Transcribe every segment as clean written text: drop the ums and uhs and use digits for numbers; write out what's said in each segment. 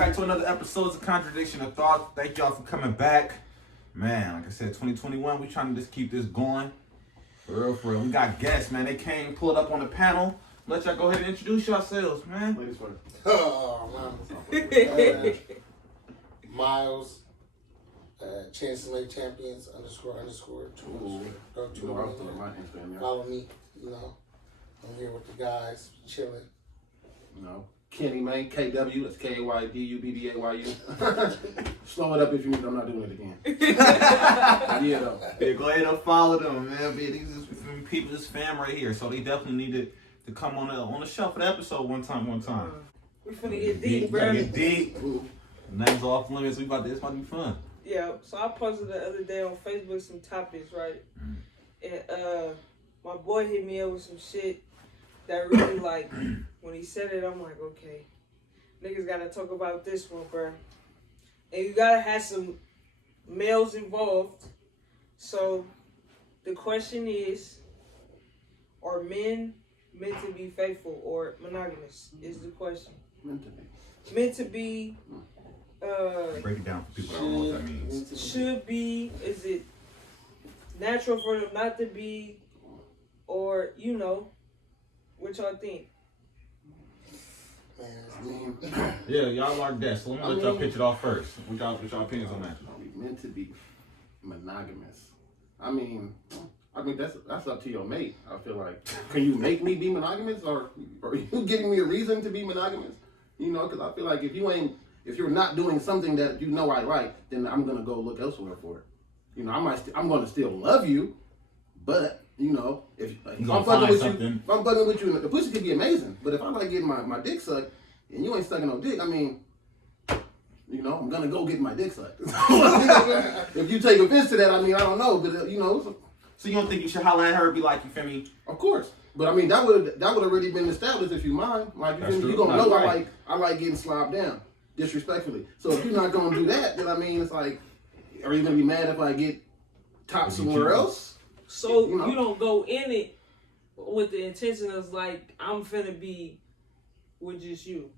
back to another episode of Contradiction of Thoughts. Thank y'all for coming back. Man, like I said, 2021, we trying to just keep this going. For real. We got guests, man. They came, pulled up on the panel. Let y'all go ahead and introduce yourselves, man. Ladies first. Oh, man. Miles, Chance to Make Champions, __. Follow me, you know. I'm here with the guys, chilling. You know, Kenny, man, KW, that's KYDUBBAYU. Slow it up if you need, I'm not doing it again. Yeah, though. Yeah, go ahead and follow them, man. These is people, this fam right here. So they definitely needed to come on the show for the episode one time. We finna get deep, bro. Get deep. Names off limits. It's about to be fun. Yeah, so I posted the other day on Facebook some topics, right? And my boy hit me up with some shit that really, like, when he said it, I'm like, okay, niggas gotta talk about this one, bro. And you gotta have some males involved. So the question is, are men meant to be faithful or monogamous? Is the question. Meant to be. Break it down for people that don't know what that means. Should be. Is it natural for them not to be? Or, you know, what y'all think? Yeah, y'all are guests. So let me let y'all pitch it off first. What y'all opinions on that? Meant to be monogamous. I mean that's up to your mate. I feel like, can you make me be monogamous, or are you giving me a reason to be monogamous? You know, because I feel like if you're not doing something that you know I like, then I'm gonna go look elsewhere for it. You know, I'm gonna still love you, but you know, if I'm fucking with you, the pussy could be amazing. But if I like getting my dick sucked and you ain't sucking no dick, I mean, you know, I'm gonna go get my dick sucked. If you take offense to that, I mean, I don't know, but you know. So you don't think you should holler at her and be like, you feel me? Of course, but I mean that would already been established if you mind. Like you gonna know right. I like getting slobbed down disrespectfully. So if you're not gonna do that, then I mean it's like, are you gonna be mad if I get top somewhere else? So you don't go in it with the intention of like, I'm finna be with just you.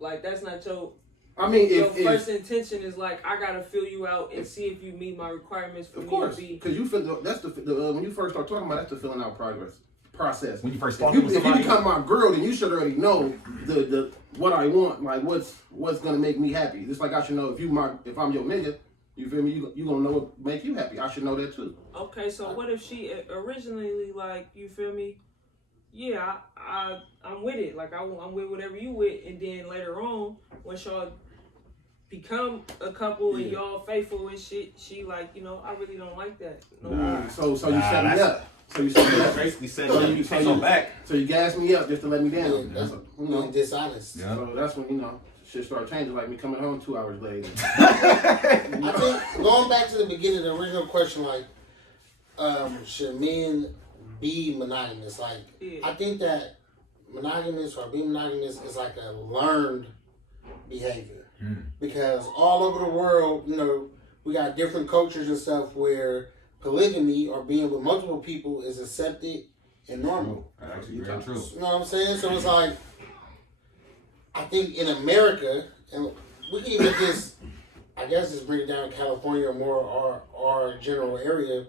Like that's not your. I mean, your first intention is like, I gotta fill you out and see if you meet my requirements for me to be. Because you feel that's the when you first start talking about, that's the filling out process. When you first talking with somebody, if you become my girl, then you should already know the what I want, like what's gonna make me happy. Just like I should know if I'm your nigga. You feel me? You gonna know what make you happy. I should know that too. Okay, so what if she originally, like, you feel me? Yeah, I'm with it. Like, I'm with whatever you with. And then later on, when y'all become a couple and y'all faithful and shit, she like, you know, I really don't like that. No. So you set me up. So you set me up. Basically said you take her back. So you gas me up just to let me down. Yeah, that's dishonest. Yeah. So that's when, you know, shit start changing, like me coming home 2 hours later. I think, going back to the beginning, the original question, like, should men be monogamous? Like, I think that monogamous or being monogamous is like a learned behavior. Because all over the world, you know, we got different cultures and stuff where polygamy or being with multiple people is accepted and normal. Actually, very true. You know what I'm saying? So it's like, I think in America, and we can even just, I guess just bring it down to California or more our general area,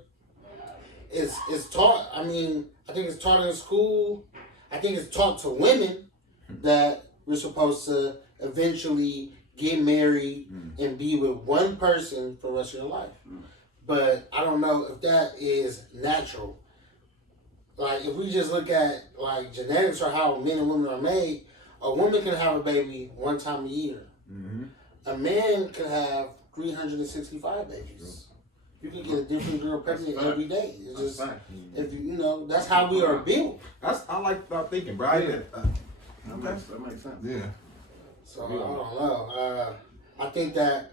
it's taught, I mean, I think it's taught in school, I think it's taught to women that we're supposed to eventually get married and be with one person for the rest of your life. But I don't know if that is natural. Like, if we just look at, like, genetics or how men and women are made, a woman can have a baby one time a year. A man can have 365 babies. You can get a different girl pregnant every day. It's just, if you know, that's how we are built. I like about thinking, bro. Okay. That makes sense. Yeah. So I don't know. I think that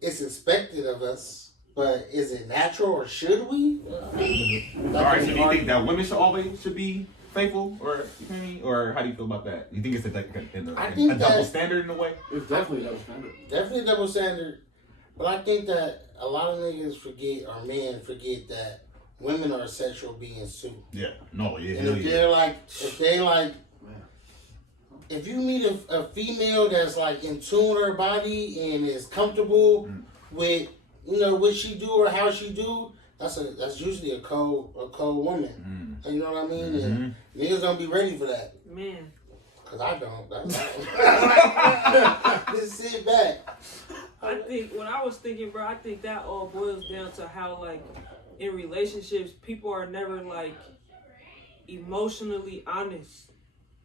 it's expected of us, but is it natural or should we? All right. So do you think that women should be faithful, or how do you feel about that? You think it's a double standard in a way? It's definitely a double standard. Definitely a double standard. But I think that a lot of niggas forget, or men forget, that women are sexual beings too. Yeah. No. Yeah. And if they like, if you meet a female that's like in tune with her body and is comfortable with what she do or how she do, that's usually a cold woman. You know what I mean? And niggas don't be ready for that. Man. Cause I don't. Just sit back. I think when I was thinking, bro, I think that all boils down to how, like, in relationships, people are never like emotionally honest.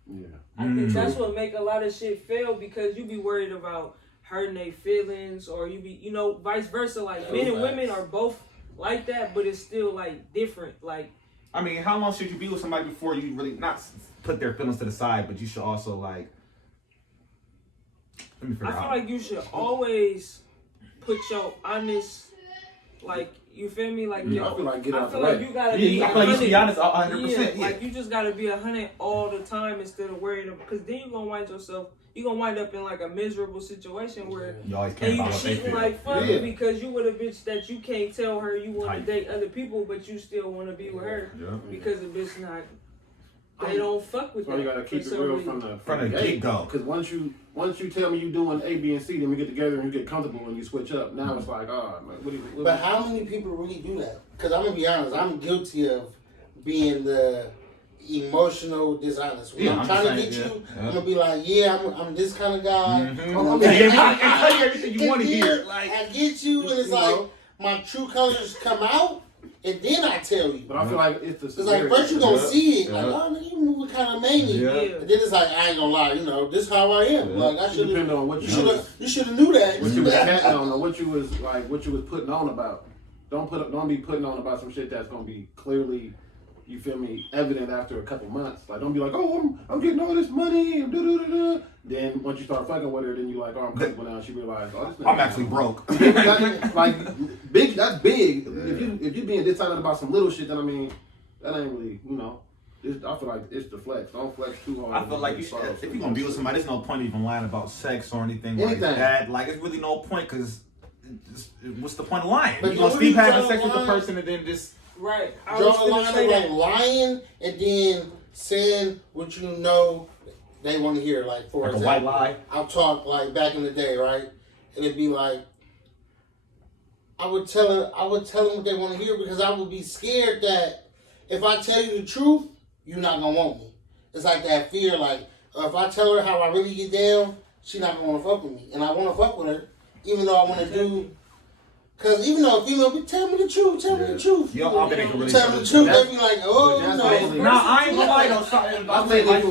Yeah. I think that's what make a lot of shit fail, because you be worried about hurting their feelings, or you be, vice versa. Like, men and women are both like that, but it's still like different. Like, I mean, how long should you be with somebody before you really not put their feelings to the side, but you should also like. Let me figure I out. feel like you should always put your honest, like, you feel me? Like, I feel like get out the I feel way. like you gotta Yeah, be I feel like you should be honest 100%. Yeah, Yeah. like, you just gotta be 100 all the time instead of worrying about, because then you're gonna wind up in like a miserable situation where You always and care you about what they cheating feel. like fuck Yeah. because you with a bitch that you can't tell her you want to Hype. date other people, but you still want to be with her Yeah. because the bitch not. They don't fuck with So you gotta keep it real from the get-go. Because once you tell me you doing A, B, and C, then we get together and you get comfortable and you switch up. Now it's like, what But how many people really do that? Because I'm gonna be honest, I'm guilty of being the emotional dishonest. When I'm trying to get you, I'm gonna be like, I'm this kind of guy. And tell you everything you want to hear. Like, I get you, and it's like my true colors come out, and then I tell you. But I feel like it's the It's like first you gonna see it, like, oh, nigga, you moving kind of manly. Yeah. And then it's like, I ain't gonna lie, this is how I am. Yeah. Like, I should depend on what you should have knew that. what you was catting on, or what you was putting on about. Don't be putting on about some shit that's gonna be clearly, you feel me, evident after a couple months. Like, don't be like, oh, I'm getting all this money and da-da-da-da. Then once you start fucking with her, then you like, oh, I'm comfortable now. And she realized, oh, this nigga I'm actually broke. like big. That's big. Yeah. If you being dishonored about some little shit, then I mean, that ain't really, I feel like it's the flex. Don't flex too hard. I feel like you should, if you're gonna be with somebody, there's no point even lying about sex or anything like that. Like, it's really no point, because what's the point of lying? But You're gonna keep having sex with the person and then just right. I draw was a line gonna of say like that. lying and then saying what they want to hear. Like, for like a example, white lie. I'll talk like back in the day, right? And it'd be like, I would tell them what they want to hear, because I would be scared that if I tell you the truth, you're not gonna want me. It's like that fear, like, if I tell her how I really get down, she's not gonna want to fuck with me, and I want to fuck with her, even though I want to do. Because even though a female be, tell me the truth, tell me the truth. Yo, I think they can really tell me the truth, they be like, oh, Nah, I ain't gonna lie though. I say vice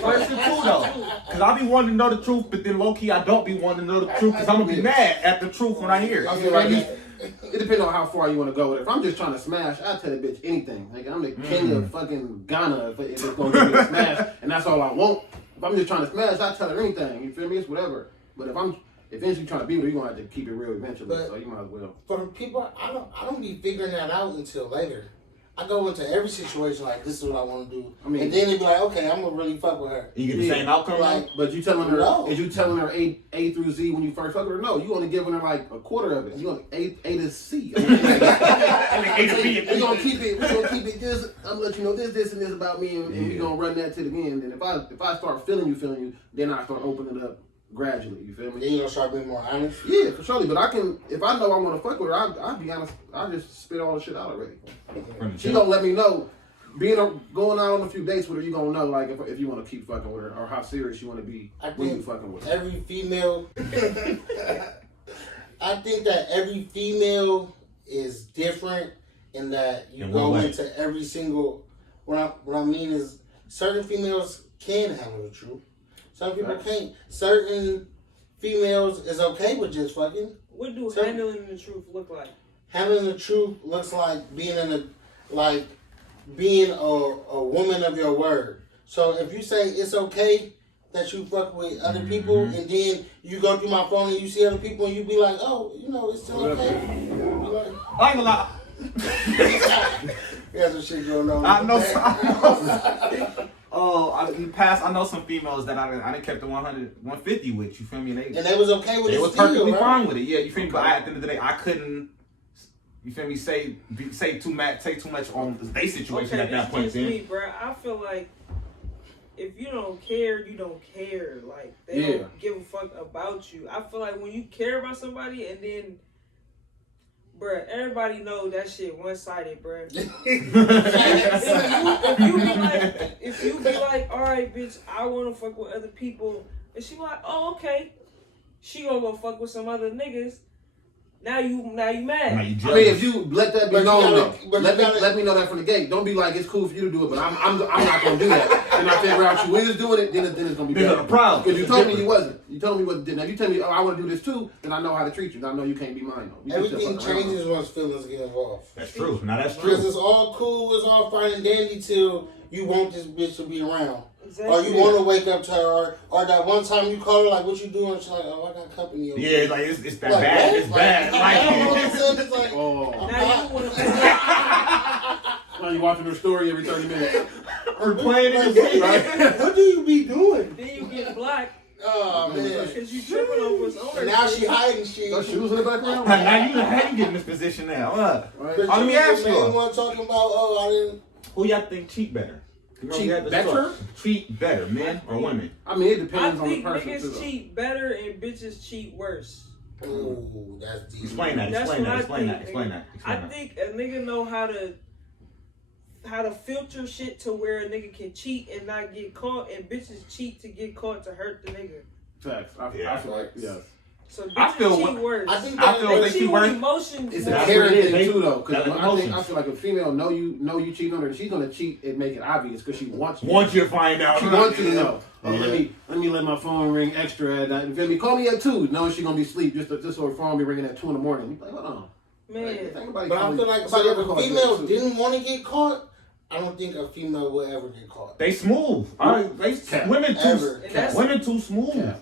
versa too though. Cause I be wanting to know the truth, but then low key I don't be wanting to know the truth, cause I'm gonna be mad at the truth when I hear it. I feel like it depends on how far you want to go with it. If I'm just trying to smash, I tell that bitch anything. Like, I'm the king of fucking Ghana if it's gonna give me a smash, and that's all I want. If I'm just trying to smash, I tell her anything. You feel me? It's whatever. But if I'm eventually trying to be with her, you're gonna have to keep it real eventually. But so you might as well. For the people, I don't be figuring that out until later. I go into every situation like, this is what I want to do. And then they be like, okay, I'm gonna really fuck with her. You get the same outcome, like, but you telling her, no. is you telling her A through Z when you first fuck with her? No, you only giving her like a quarter of it. You only A to C. A to B. We're gonna keep it this. I'm gonna let you know this and this about me, and we gonna run that to the end. And if I start feeling you, then I start opening it up gradually. You feel me? Then you gonna start being more honest. Yeah, for sure. But if I know I want to fuck with her, I'll be honest. I just spit all the shit out already. She gonna let me know. Going out on a few dates with her, you gonna know like if you want to keep fucking with her or how serious you want to be when you fucking with her. Every female, I think that every female is different in that you go into every single. What I mean is, certain females can handle the truth. Some people can't. Certain females is okay with just fucking. What do handling the truth look like? Handling the truth looks like being a woman of your word. So if you say it's okay that you fuck with other people, and then you go through my phone and you see other people and you be like, oh, it's still okay. Like, I ain't gonna lie. There's some shit going on. I know in the past, I know some females that I done kept the 100, 150 with. You feel me? And they was okay with it. They was still, perfectly right? fine with it. Yeah, you feel me? But at the end of the day, I couldn't. You feel me? Say too much on their situation at that point. Just me, bro. I feel like if you don't care, you don't care. Like, they don't give a fuck about you. I feel like when you care about somebody and then, bruh, everybody know that shit one-sided, bruh. if you be like, all right, bitch, I want to fuck with other people, and she like, oh, okay, she gonna go fuck with some other niggas. Now you mad. I mean, if you let that be known, though, let me know that from the gate. Don't be like, it's cool for you to do it, but I'm not gonna do that. And I figure out you is doing it, then it's gonna be There's a problem. Because you told me you wasn't. You told me what. Now you tell me, oh, I want to do this too, then I know how to treat you. I know you can't be mine though. Everything changes once feelings get involved. That's true. Now that's true. Because it's all cool, it's all fine and dandy till you want this bitch to be around. Exactly. Or you want to wake up to her, or that one time you call her, like, what you doing? She's like, oh, I got company. Yeah, it's like, it's that like, bad. It's bad. It's like, oh. Now you want to Now you watching her story every 30 minutes. Or playing in the game. right? What do you be doing? then you get black Oh, man. because you tripping over his own. And now she hiding shit. Her shoes in the background? How you get in this position now? Right. But Let me ask you. The one talking about, oh, I didn't. Who y'all think cheat better? Cheat better? Cheat better, men or women? I mean, it I depends on the think person niggas too. cheat better and bitches cheat worse. Ooh, that's deep. Explain that. That's Explain what that. I Explain think, that. Explain nigga. that. I Explain that. think a nigga know how to filter shit to where a nigga can cheat and not get caught, and bitches cheat to get caught to hurt the nigga. Facts. I feel like, yes. So bitches I feel cheat worse. I think I feel they they cheat cheat with worse. emotions. It's a That's caring what it is. thing too, though. Because That's I feel like a female know you cheating on her. She's gonna cheat and make it obvious because she wants you. Want you to find out. She wants you to know. Oh, Yeah. let me let my phone ring extra at night. You feel me? Call me at 2. Knowing she gonna be asleep just so her phone be ringing at 2 in the morning. You like, hold on. Man, But I feel like so if a female didn't want to get caught, I don't think a female will ever get caught. They smooth. Women Ever. too smooth. Yeah.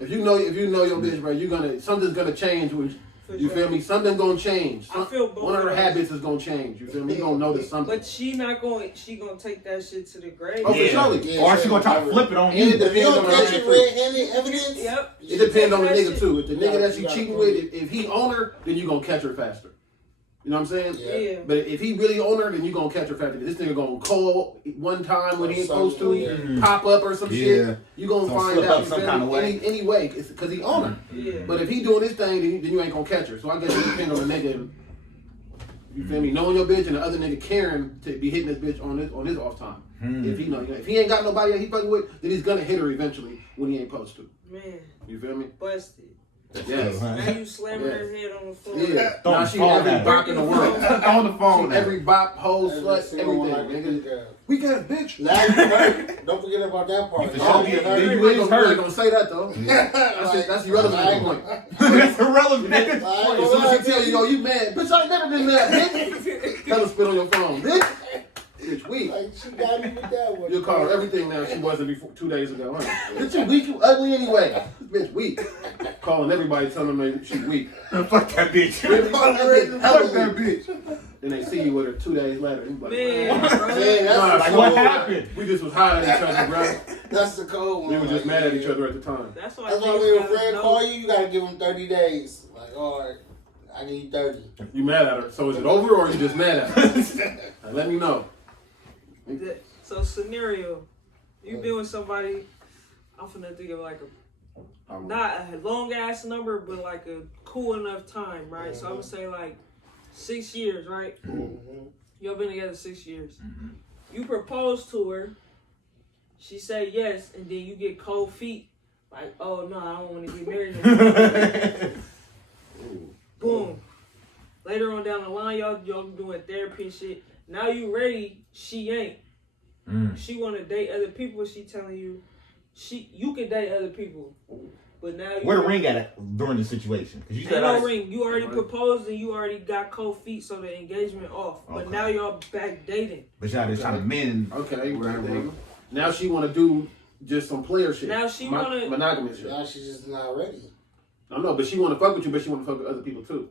If you know your bitch, bro, something's gonna change with you. sure. Feel me? Something's gonna change. I feel both One of her ways. habits is gonna change. You feel me? You gonna notice something. but she gonna take that shit to the grave. Oh, for sure. Yeah, Or she gonna try to flip it on And you. it If you depends on don't the catch nigga it too. red-handed evidence, Yep. It depends on the That nigga shit. too. If the nigga that You you gotta cheating prove with, if he own her, then you gonna catch her faster. You know what I'm saying? Yeah. But if he really own her, then you gonna catch her faster. This nigga gonna call one time when he ain't supposed to, Yeah. pop up or some Yeah. shit. You gonna Gonna find slip out up some kind of way. Any way, because he own her. Yeah. But if he doing his thing, then you ain't gonna catch her. So I guess it depends on the nigga. You feel me? Knowing your bitch and the other nigga caring to be hitting this bitch on his off time. If he ain't got nobody that he fucking with, then he's gonna hit her eventually when he ain't supposed to. Man, You feel me? busted. Yes. Now you slamming her head on the floor. Yeah. Throwing Now the she phone every at her. bop in the world. On the phone. She every bop, hoe, every slut, single one everything, I can nigga. think of. Weak ass bitch. Now you hurt. Don't forget about that part. For Now sure. you Yeah, hurt. You ain't gonna say that though. That's irrelevant at this point. That's irrelevant. I As ain't soon gonna as lie, she tell you, you mad, bitch, I ain't never been mad, bitch. Tell her spit on your phone, bitch. Bitch, weak. like, she got me with that one. You'll call her everything now she wasn't before 2 days ago. Huh? Bitch, you weak, you ugly anyway. Bitch, weak. Calling everybody, telling them she weak. Fuck that bitch. Fuck that bitch. Then they see you with her 2 days later. You like, Man, Man, bro. that's Nah, the Like, cold what one. happened? we just was high at each other, bro. That's the cold one. We were just Like, mad at each yeah. other at the time. That's why That's why niggas when a gotta friend know. call you gotta give them 30 days. Like, all right, I need you 30. You mad at her. So is it over or you just mad at her? Like, let me know. So scenario, you been with somebody. I'm finna think of like not a long ass number, but like a cool enough time, right? So I'm gonna say like 6 years, right? Y'all been together 6 years. You propose to her, she say yes, and then you get cold feet. Like, oh no, I don't want to get married anymore. Boom. Later on down the line, y'all doing therapy and shit. Now you ready? She ain't. She want to date other people. She telling you, you can date other people, but now you Where the ring at during the situation? Because you ain't said no ring. You already proposed and you already got cold feet, so the engagement off. But Okay. now y'all back dating. But y'all just trying to mend. Okay, Whatever. now she want to do just some player shit. Now she wanna- monogamous shit. Now she's just not ready. I know, but she want to fuck with you, but she want to fuck with other people too.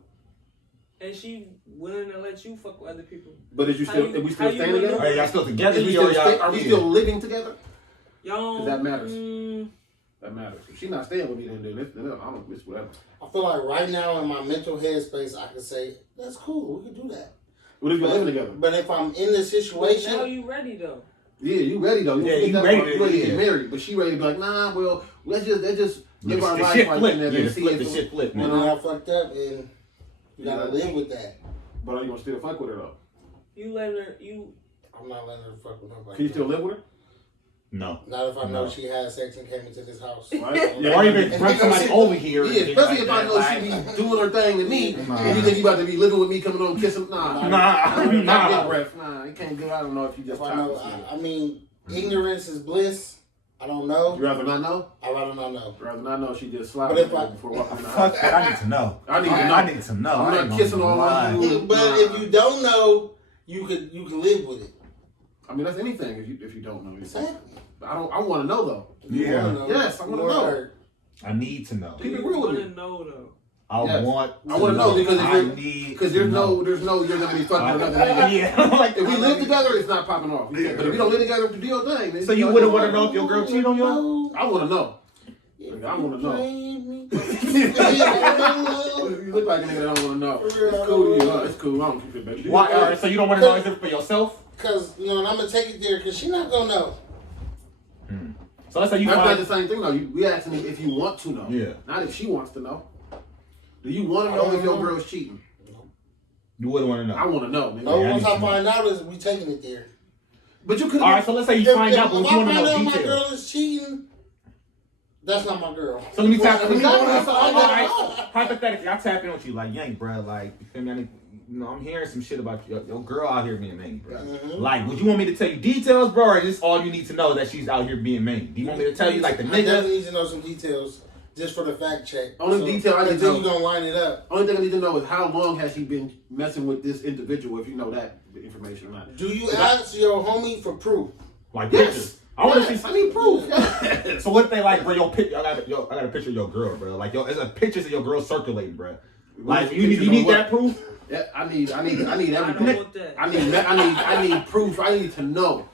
And she willing to let you fuck with other people. But is you still? How Are we you still staying maneuver? together? Are y'all still together? Is we Or still y'all- are we yeah. still living together? Y'all. 'Cause that matters. That matters. If she's not staying with me, then I don't miss whatever. I feel like right now in my mental headspace, I can say, that's cool, we can do that. What if you're living together? But if I'm in the But now situation, you ready though. Yeah, you ready though. Yeah, get you that ready part. to- You ready to yeah. get married. But she ready to be like, nah, well, let's just live our The life shit like flip. that Yeah, and the see flip. The if shit flip, You man. know, I fucked up, and you gotta live with that. But are you gonna still fuck with her though? You let her. You. I'm not letting her fuck with nobody. Can you still live with her? No. Not if I know No. she had sex and came into this house. Right? Yeah, or even bring somebody over here. Yeah, and especially like if I that, know like- she be doing her thing to me, Nah. and you think you about to be living with me, coming on kissing. Nah, Nah. big breath. Nah, you can't do. I don't know if you just. If I know, I mean, ignorance is bliss. I don't know. You rather not know? I'd rather not know. Rather not know. She just But slapped if me I- before walking in the Fuck house. that. I need to know. I need to know. I need to know. I'm I not ain't gonna kissing all lie. on you. But if you don't know, you could live with it. I mean, that's anything. If you don't know, Exactly. I want to know though. You Yeah. wanna know. Yes, I wanna You know. hurt. I need to know. Do Keep it you real with want me. to know though? I Yes. want. I want to know because I need. because to there's know. there's no you're gonna be fucking another nigga. Yeah. Like, If we live together, it's not popping off. But if we don't live together, do your thing. Then So you wouldn't want to know if your girl cheated on you? I want to know. I want to know. You look like a nigga that don't want to know. It's cool to you. Huh? It's cool. I don't keep it, baby. Why? All right, so you don't want to know is it for yourself? Cause you know, and I'm gonna take it there because she not gonna know. So let's say you That's not find. the same thing though. We asking if you want to know. Yeah. Not if she wants to know. Do you want to know if your girl's cheating? You wouldn't want to I know. want to know. Nigga. No, Yeah, I once need I to know. find out, is we taking it there. But you could. All right, so let's say you find out, but if you want to I find know out my details. girl is cheating, that's not my girl. So let me tap. If I find out, All right. I Hypothetically, I tap in with you like Yank, bro. Like, you feel me? I need, you know, I'm hearing some shit about your girl out here being mean, bro. Mhm. Like, would you want me to tell you details, bro, or is this all you need to know that she's out here being mean? Do you want me to tell you like the I nigga? definitely need to know some details just for the fact check. Only detail I need to until know. you gonna line it up. Only thing I need to know is how long has she been messing with this individual? If you know that information or not. Do you ask your homie for proof? Like Yes. pictures. I want to Yes, see. I need proof. Yes. So what they like, bro? I got a picture of your girl, bro. Like, there's a pictures of your girl circulating, bro. Like, you need that proof. Yeah, I need I don't everything. want that. I need proof. I need to know.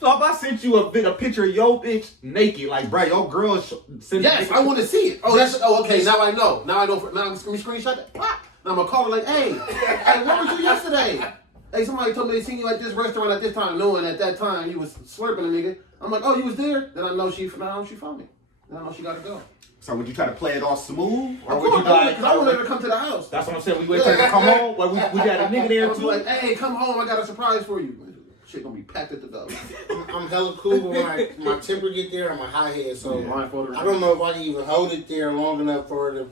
So if I sent you a picture of your bitch naked, like, bro, your girl sent Yes, I want to see it. Oh, okay. Now I know. Now I'm gonna screenshot that. Now I'm gonna call her like, hey, where was you yesterday? Hey, somebody told me they seen you at this restaurant at this time, knowing at that time you was slurping a nigga. I'm like, oh, you was there? Then I know she found me. Then I know she gotta go. So would you try to play it all smooth, or Of would course, you like? because I want her to come to the house. That's what I'm saying. We wait till her to come home. Like, we got a nigga I there was too. like, hey, come home. I got a surprise for you. Shit gonna be packed at the door. I'm hella cool, but when my temper get there, I'm a high head, so Blindfolded. I don't know if I can even hold it there long enough for her to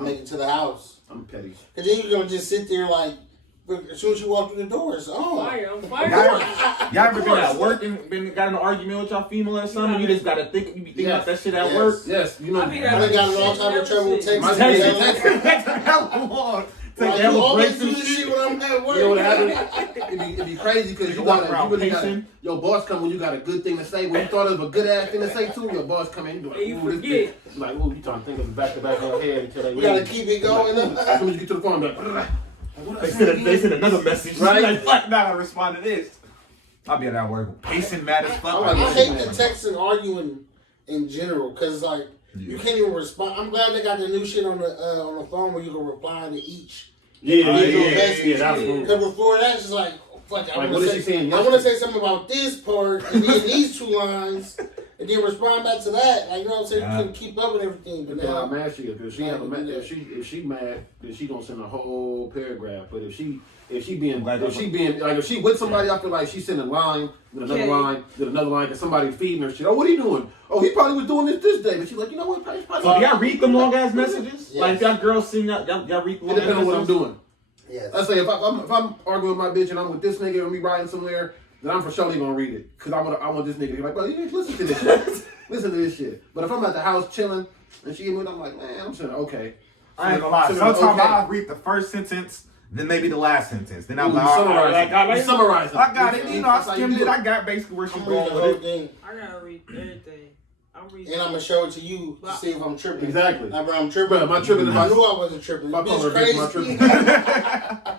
make it to the house. I'm petty. Cause then you're gonna just sit there like, as soon as you walk through the door, it's on. Fire, I'm fire. Y'all ever been at work and got in an argument with y'all female or something? You just gotta think. You be thinking about that shit at Yes. work. Yes, you know. I mean, I done got in all type of trouble with My texting. text- Like, you always do this shit when I'm at work. You know what happened? It'd be crazy because you walk got around pacing. your boss come when you got a good thing to say. When you thought it was a good ass thing to say to him, your boss come in, you be like, And you ooh, this forget. bitch. Like, ooh, you trying to think of the back to back in your head until they We gotta leave. keep it going. As soon as you get to the phone, like, what I say They again? send another message. Right? Like, Fuck, now I respond to this. I'll be at that work pacing mad as fuck. I I hate the text and arguing in general because like you can't even respond. I'm glad they got the new shit on the phone where you can reply to each. Yeah, Because that's cool. before that, it's just like, fuck it. Like, what is she saying I want to say something about this part and then these two lines and then respond back to that. Like, you know what I'm saying? You couldn't keep up with everything. But Look at how now, mad she is. Because if she mad, then she gonna send a whole paragraph. But if she with somebody, I feel like she's sending a line, then another Okay. line, then another line, and somebody feeding her shit. Oh, what are you doing? Oh, he probably was doing this day. But she's like, you know what? Probably So do y'all read them long ass messages? Yes. Like if y'all girls sing y'all read them It long depends on what I'm messages? doing. yes. Let's say if I'm arguing with my bitch and I'm with this nigga and we riding somewhere, then I'm for sure gonna read it. Cause I want this nigga to be like, bro, you need to listen to this shit. Listen to this shit. But if I'm at the house chilling and she hit me, I'm like, man, I'm saying okay. I ain't gonna lie. Send her Sometimes okay. I'll read the first sentence, then maybe the last sentence. Then I'm Ooh, like, you all summarize right, it. I like- You summarize it. I got it. You know, I That's how you skimmed do it. I got basically where she's I'm reading going the with whole it. thing. I gotta read everything. I'm reading. And I'm going to show it to you to see if I'm tripping. Exactly. Like, bro, I'm tripping. Bro, am I tripping if I I- knew I wasn't tripping. If I This call her bitch bitch, am I crazy. tripping?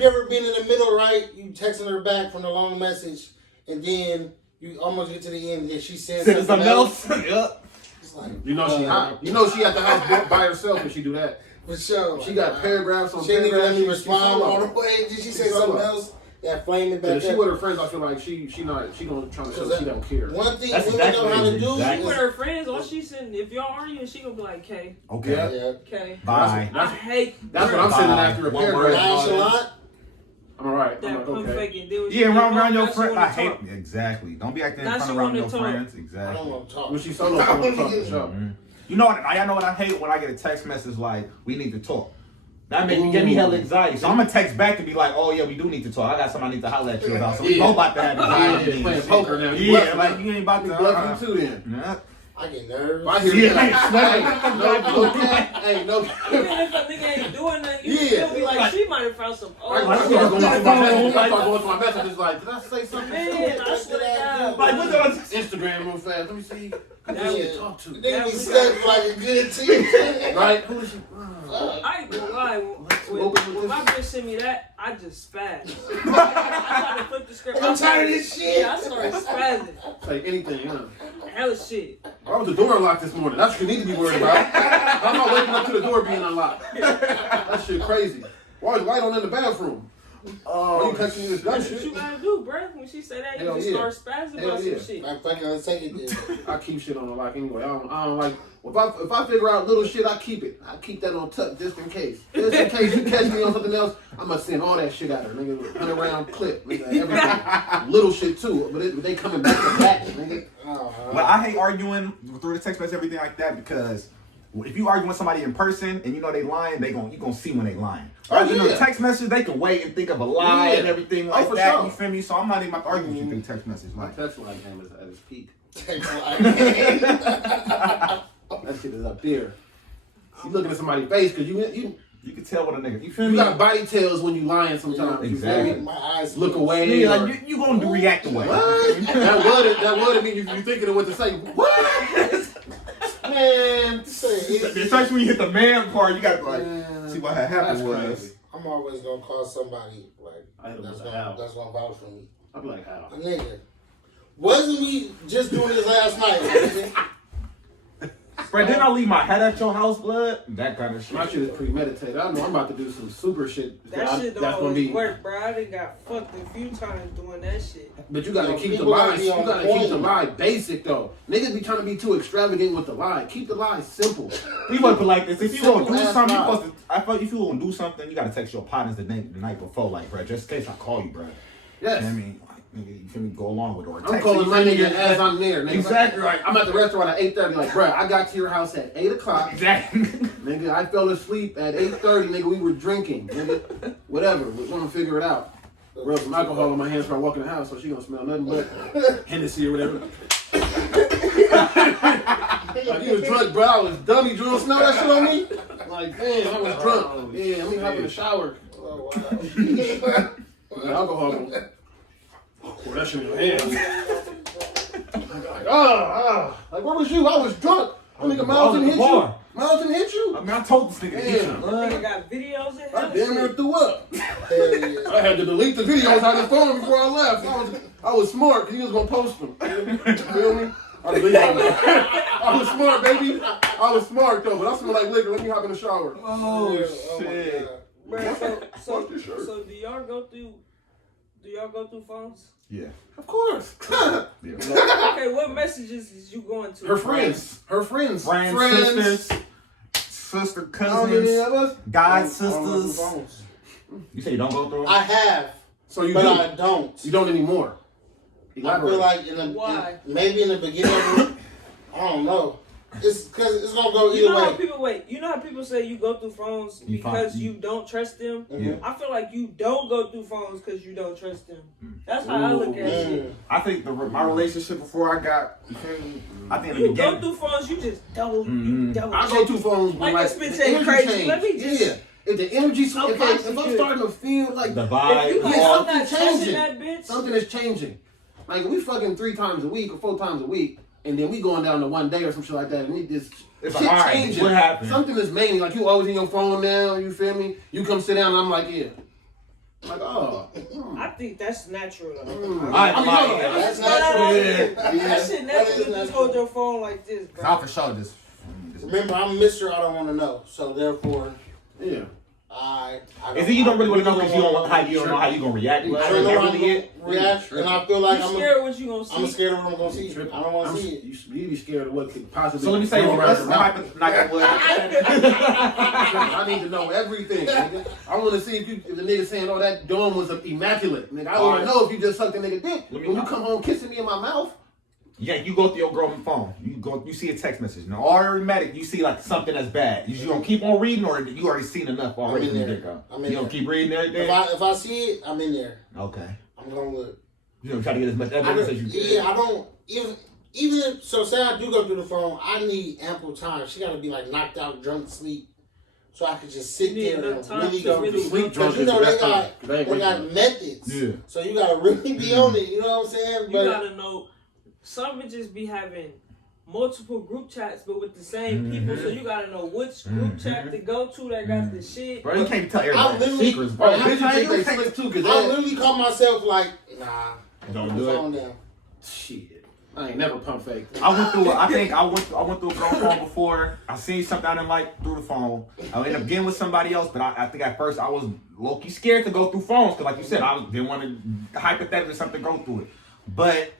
You ever been in the middle, right? You texting her back from the long message, and then you almost get to the end, and she says Send something else. Yep. It's like, You know she hot. You know she at the house by herself if she do that. for sure. She got paragraphs on She didn't even paragraphs. let me respond all the way. Did she say She's something solo. else? that flame it back If she up. with her friends, I feel like she gonna try to show that she don't care. One thing That's women exactly know how to it, do exactly. She with is her friends, all she's saying, if y'all arguing, she gonna be like, "Okay, Okay. yeah. okay." Bye. I hate That's what I'm sending Bye. after a One paragraph. word. nonchalant. I'm alright. I'm that like, pump okay. faking. Then when Yeah, she get around home, your now she friends. wanna I hate talk. exactly. Don't be acting in Now front she around wanna your talk. friends. I Exactly. don't want to talk. When she solo, she wanna talk for sure. You know what? I know what I hate when I get a text message like, "We need to talk." That make me give me hella anxiety. So I'm gonna text back and be like, "Oh yeah, we do need to talk. I got something I need to holler at you about. So we Yeah. both about to have anxiety. Yeah, playing poker now. You Yeah, bluffing. like you ain't about You to. bluffing too then. Yeah. I get nervous. I hear Yeah. that. No cap. Hey, no Even cap. if a nigga ain't doing nothing, you Yeah. still be like, she might have found some old I start shit. going through my messages. I start going through my messages like, did I say something? Man, I swear to God. Like what the? Instagram real fast. Let me see. Who That did Yeah. she talk to? They be stuck like a good team. Right? Who is she? I ain't gonna lie. When my bitch sent me that, I just spazzed. I tried to flip the script. I'm tired of this shit. Yeah, I started spazzing. Say anything, huh? Hella shit. I was the door unlocked this morning. That's what you need to be worried about. I'm not waking up to the door being unlocked. That shit crazy. Why is light on in the bathroom? Why you texting me this dumb That's what you shit? gotta do, bruh. When she say that, you Hell just yeah. start spazzing Hell about yeah. some shit. Like fucking, let's take it then. I keep shit on the lock anyway. I don't like. If I figure out little shit, I keep it. I keep that on tuck just in case. Just in case you catch me on something else, I'm gonna send all that shit at her, nigga. 100-round clip, nigga. Everything. Little shit too, but they coming back to back, nigga. But I hate arguing through the text message, everything like that, because if you argue with somebody in person and you know they lying, you gonna see when they lying. Oh, You know, yeah. text message, they can wait and think of a lie Yeah. and everything Oh, like for that. sure. You feel me? So I'm not even about to argue with you through text message. My Like, text line game is at its peak. Like, That shit is up there. You looking at somebody's face because you you can tell what a nigga. You feel me? got body tails when you lying sometimes. You feel Exactly. me? my eyes Look away. Yeah, or- like you gonna react away. What? that would mean you thinking of what to say. What? Man, Especially when you hit the man part, you got to like see what had that's happened was. crazy. I'm always gonna call somebody like I hit him that's with a how. gonna vouch for me. I'll be like, how? Nigga, wasn't we just doing this last night? Nigga? Bro, didn't I leave my head at your house, blood? That kind of shit. My shit is premeditated. I know I'm about to do some super shit. That shit don't that's gonna always be. work, bro. I done got fucked a few times doing that shit. But you gotta Yo, keep the people gotta lie. be You on gotta point. keep the lie basic though. Niggas be trying to be too extravagant with the lie. Keep the lie simple. We want to put like this. If you gonna do Simple ass something, you lie. supposed to. I feel if you gonna do something, you gotta text your partners the night before, like, bro, just in case I call you, bro. Yes. I mean, like, nigga, you feel me? Go along with it. Or I'm text calling me, my you feel me? nigga as I'm there. Nigga. Exactly right. I'm at the restaurant at 8:30. Like, bruh, I got to your house at 8 o'clock. Exactly. Nigga, I fell asleep at 8:30. Nigga, we were drinking. Nigga, whatever. We're gonna figure it out. Rub some alcohol on my hands before I walk in the house, so she gonna smell nothing but Hennessy or whatever. Like, you was drunk, bro. I was dumb. You drunk, smell that shit on me? Like, damn, I was drunk. Yeah, let me hop in the shower. Oh, wow. The alcohol. Pour that shit in your hands. Like, like, where was you? I was drunk. I nigga, Miles didn't hit you. Miles didn't hit you. I mean, I told this nigga to get you, Damn. blood. Nigga got videos and I hella damn near shit. threw up. Hell yeah. I had to delete the videos out of his phone before I left. I was smart because he was gonna post them. You feel me? I deleted them. I was smart, baby. I was smart though, but I smell like liquor. Let me hop in the shower. Oh, Oh, my shit. God. Bruh, Fuck this shirt. so do y'all go through phones? Yeah. Of course. Yeah. Okay, what messages is you going to? Her friends. Her friends. Friends, sister, How many cousins, of us? god I don't have sisters. phones. You say you don't go through them? I have, So you but do. I don't. You don't anymore. I Elaborate. feel like Why? maybe in the beginning, I don't know. It's because it's gonna go You either know how way. people You know how people say you go through phones You because find- you don't trust them. Yeah. I feel like you don't go through phones because you don't trust them. That's how I look at shit. I think my relationship before I got, you feel me? I think in the You go beginning. through phones, you just double. Mhm. You double. I go to phones, but Like, this bitch the ain't energy crazy. change. Let me just- Yeah. If the energy, if Okay, I'm good. starting to feel like The If vibe. you like, Yeah, I'm something not touching changing. that bitch. something is changing. Like we fucking 3 times a week or 4 times a week, and then we going down to one day or some shit like that, and we just It's shit like, all right, changing. what happened? Something is mainly like you always in your phone now. You feel me? You come sit down, and I'm like, yeah. I'm like, oh. I think that's natural though. I mean, like no, it. That's That's natural. Yeah. That shit That natural. is Just natural. hold your phone like this, bro. I for sure just. Remember, I'm Mr. I don't want to know, so therefore, Yeah. Is it you don't really want to know because you don't know how you gonna react? I Like, don't know that how I'm really gonna it? react, and I feel like You I'm scared what you gonna see? I'm scared of what I'm gonna see. I don't want to see it. You be scared of what could possibly. So let me say, go around let's your not mouth. I need to know everything, nigga. I want to see if the nigga saying, "Oh, that dome was immaculate," nigga. I want to know if you just sucked a nigga dick. When you come home kissing me in my mouth. Yeah, you go through your girl's phone. You see a text message. Now, automatic, you see like something that's bad. You gonna keep on reading, or you already seen enough already? I'm in there. You gonna keep reading everything? If I see it, I'm in there. Okay. I'm gonna look. You gonna try to get as much evidence as you can. Yeah, I don't even if so. Say I do go through the phone, I need ample time. She gotta be like knocked out, drunk, sleep, so I could just sit You need there and enough time really to go really through sleep. sleep drunk. Because you know they got got methods. Yeah. So you gotta really be on it. You know what I'm saying? You gotta know. Some bitches be having multiple group chats, but with the same people. So you gotta know which group chat to go to that got the shit. Bro, you can't tell I everybody literally- secrets, Bro, bro. bitches think they slick too, cause I literally call myself like, nah, Don't put do the it. phone down. shit. I ain't never pump fake. I went through a girl phone before. I seen something I didn't like through the phone. I ended up getting with somebody else, but I think at first I was low-key scared to go through phones because, like you said, didn't want to hypothetically something go through it. But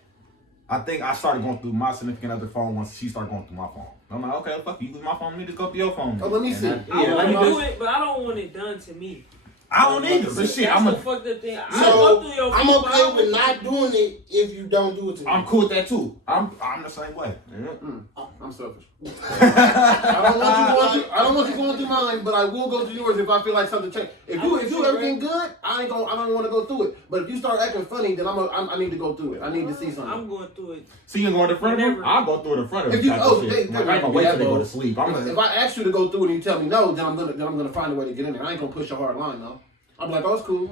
I think I started going through my significant other phone once she started going through my phone. I'm like, okay, fuck you, use my phone. Let me just go through your phone. Oh, let me see. I Yeah, let me want to do do it, but I don't want it done to me. I don't either. But shit, That's I'm the fucked up thing. I go So through your I'm phone, okay with not doing it if you don't do it to me. I'm cool with that too. I'm the same way. I'm selfish. I don't want you going through mine, but I will go through yours if I feel like something changed. If you everything good, I don't want to go through it. But if you start acting funny, then I need to go through it. I need to see something. I'm going through it. So you gonna go in front of them? Whenever. I'll go through it in front of them. If you type of shit. they Like, I ain't gonna wait till they go to sleep. If I ask you to go through it and you tell me no, then I'm gonna find a way to get in there. I ain't gonna push a hard line though. I'm like, oh, it's cool.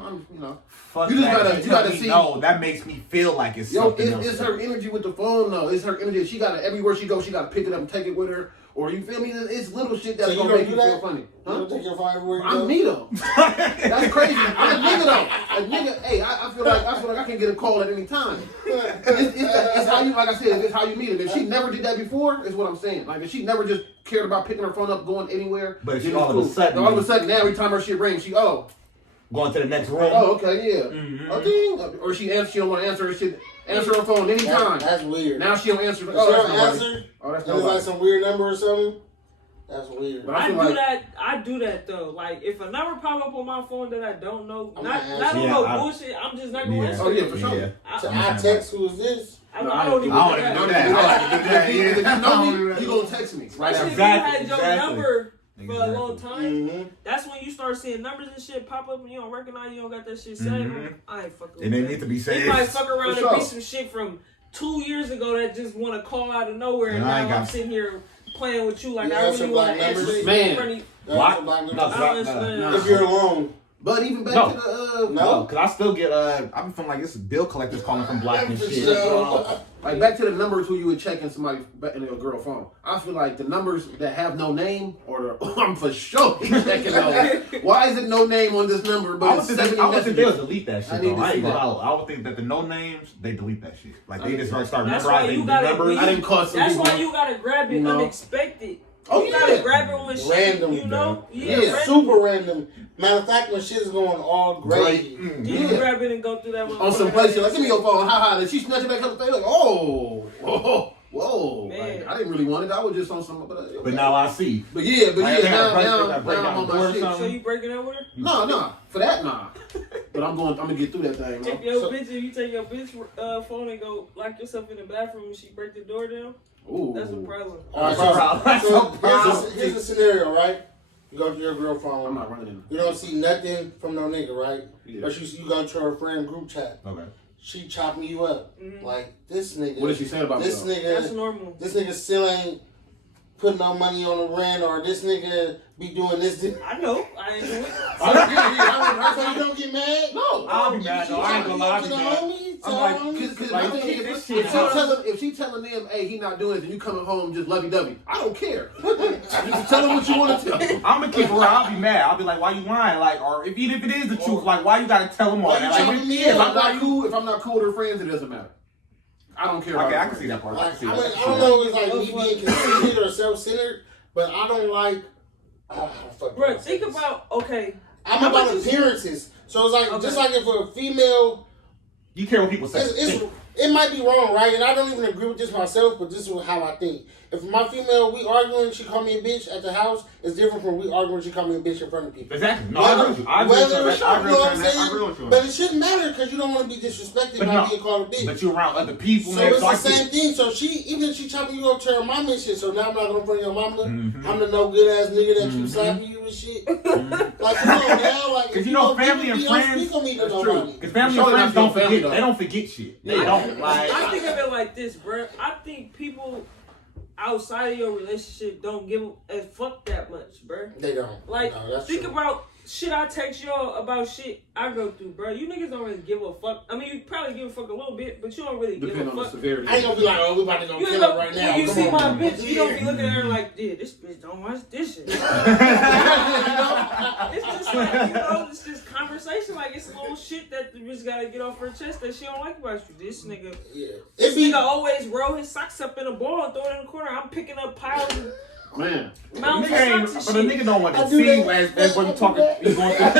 Fuck You just that. gotta Tell me see. No, that makes me feel like it's Yo, something else. it's her energy with the phone though. It's her energy. She gotta everywhere she goes, she gotta pick it up and take it with her. Or you feel me? It's little shit that's So you gonna don't make do you that? feel funny. You Huh? don't take your phone everywhere you I'm go? me though. That's crazy. I'm a nigga though. A nigga. Hey, I feel like I can get a call at any time. It's how you, like I said, it's how you meet him. If she never did that before, is what I'm saying. Like if she never just cared about picking her phone up, going anywhere. But then she it's all of a cool. sudden- all of a sudden now every time her shit rings, she Going to the next room. oh okay yeah. Mhm. Oh ding. Or she don't want to answer her shit. Answer her phone anytime. That's weird. Now she don't answer. If Oh, she that's don't nobody. answer, Oh, that's and it's like nobody. some weird number or something, that's weird. But I feel do like- that. I do that though. Like if a number pop up on my phone that I don't know, I'm not gonna not on answer. no Yeah, bullshit. I'm just not gonna Yeah. answer. Oh yeah, it. for sure. Yeah. So I text who is this? I No, don't even. I don't even do that. I don't even do that. If you Yeah. know me, you gonna text me. Right Especially now. if you had your number for a long time. Mm-hmm. That's when you start seeing numbers and shit pop up and you don't recognize, you don't got that shit saved. Mhm. I ain't fucking with And they that. need to be They saved. might fuck around For and be sure. some shit from 2 years ago that just want to call out of nowhere, and And I ain't now I'm got- sitting here playing with you like You I answer really want black to answer numbers? it Man. in front of you. Block? Black No, numbers. I don't understand. If you're alone, But even back No. to the No, because I still get I'm feeling like this bill collectors calling from Black and shit. like back to the numbers who you would check in somebody in your girl phone. I feel like the numbers that have no name or the I'm for sure checking those. Why is it no name on this number? I But would it's think 70 they'll messages. delete that I shit. need Though. to I see ain't gonna that. lie. I would think that the no names they delete that shit. Like they I just need to start That's why memorizing you the gotta numbers. I didn't call some That's people. why you gotta grab it You know. unexpected. Oh, You yeah. gotta grab it when shit, Random, you know? Yeah. random. super random. Matter of fact, when shit's going all gravy. You Yeah. grab it and go through that one. On some place, you're like, give me your phone, haha. And she snatch it back up and like, oh, whoa. Man. Like, I didn't really want it. I was just on some. But now I see. But yeah, Like, I gotta break now that break I'm down on the door or my shit. something. So you breaking up with her? No, for that, nah. But I'm gonna get through that thing, If man. your bitch, if you take your bitch phone and go lock yourself in the bathroom and she break the door down, Ooh. that's a problem. All right, That's a problem. That's a problem. here's the scenario, right? You go to your girl I'm phone. not running in. You don't see nothing from no nigga, right? Yeah. But you go to her friend group chat. Okay. She chopping you up. Mhm. Like, this nigga. What did she say about This me? nigga. That's normal. This nigga still ain't putting no money on the rent, or this nigga be doing this. I know. I ain't doing it. I don't get it. I wouldn't hurt So you her. don't get mad? No. I'll be mad though. I ain't gonna lie. I'll be To the mad. homie? I'm Tell like, homies? cause Like, my thing keep is, this shit out. if she telling them, hey, he not doing it, and you coming home just lovey-dovey, I don't care. Just tell them what you want to tell them. I'm gonna keep it real. I'll be mad. I'll be like, why you lying? Like, or if even if it is the truth, like, why you gotta tell them all Why that? you Like, chopping if me it is, up? like, why you? If I'm not cool with her friends, it doesn't matter. I don't care. Okay, about I her can see friends. that part. I Like, can see I, that. mean, I don't know if it's like me being conceited or self-centered, but I don't like. Fuck Bro, what I think said. about, okay, I'm about appearances. So it's like just like if a female, You care what people say. it might be wrong, right? And I don't even agree with this myself, but this is how I think. If my female, we arguing, and she call me a bitch at the house, it's different from we arguing, she call me a bitch in front of people. Exactly. No, I agree with you. I agree with you. But it shouldn't matter because you don't want to be disrespected by being called a bitch. But you're around other people. So it's the same thing. So even if she chopping you up to her mama and shit, so now I'm not gonna bring your mama. I'm the no good ass nigga that you slapping you and shit. Like come on now, like because you know family and friends. That's true. Because family and friends don't forget. They don't forget shit. They don't. Like I think of it like this, bro. I think people outside of your relationship don't give a fuck that much, bro. They don't. Like, no, think true. about shit I text y'all about shit I go through, bro. You niggas don't really give a fuck. I mean, you probably give a fuck a little bit, but you don't really give a fuck. On the severity. I ain't gonna be like, oh, we about to go kill her right now. When you Come see on, my man. bitch, you don't be looking at her like, dude, this bitch don't watch this shit. It's just like, you know, it's just conversation. Like, it's little shit that the bitch gotta get off her chest that she don't like about you. This nigga, this nigga always roll his socks up in a ball and throw it in the corner. I'm picking up piles of Man, mountains of socks and but the shit. nigga don't want to see as when you talking. You going through.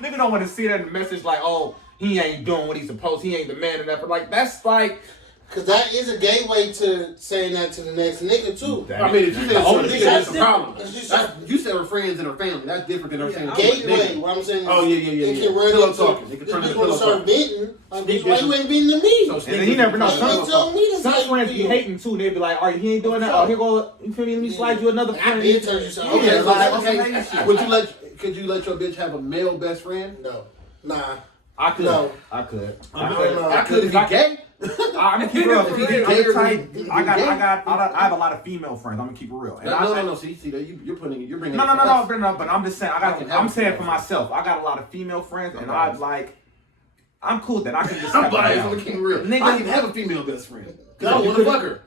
Nigga don't want to see that in the message like, oh, he ain't doing what he's supposed. He ain't the man enough. But like that's like. Cause that is a gateway to saying that to the next nigga too. I mean, if you said it's a problem. That's You said her friends and her family. That's different than her saying gateway. What I'm saying is, it can run pillow into talking. It can turn into pillow start talking. venting. Like, bitch, why you ain't venting to me? So And you never know. Some friends be hating too. They be like, "All right, he ain't doing that. Oh, here go. You feel me? Let me slide you another friend." I tell you something. Okay, like, okay. Could you let your bitch have a male best friend? No, nah. I could. No. I could. I could if he gay. I'm gonna keep it real. If he gay or I have a lot of female friends. I'm gonna keep it real. And No. See that you're bringing. No. But I'm just saying. I'm saying for myself. I got a lot of female friends, and I'm cool with that. I can just. I'm biased. I'm keep it real. Nigga, I can have a female best friend. Cause I don't want to fuck her.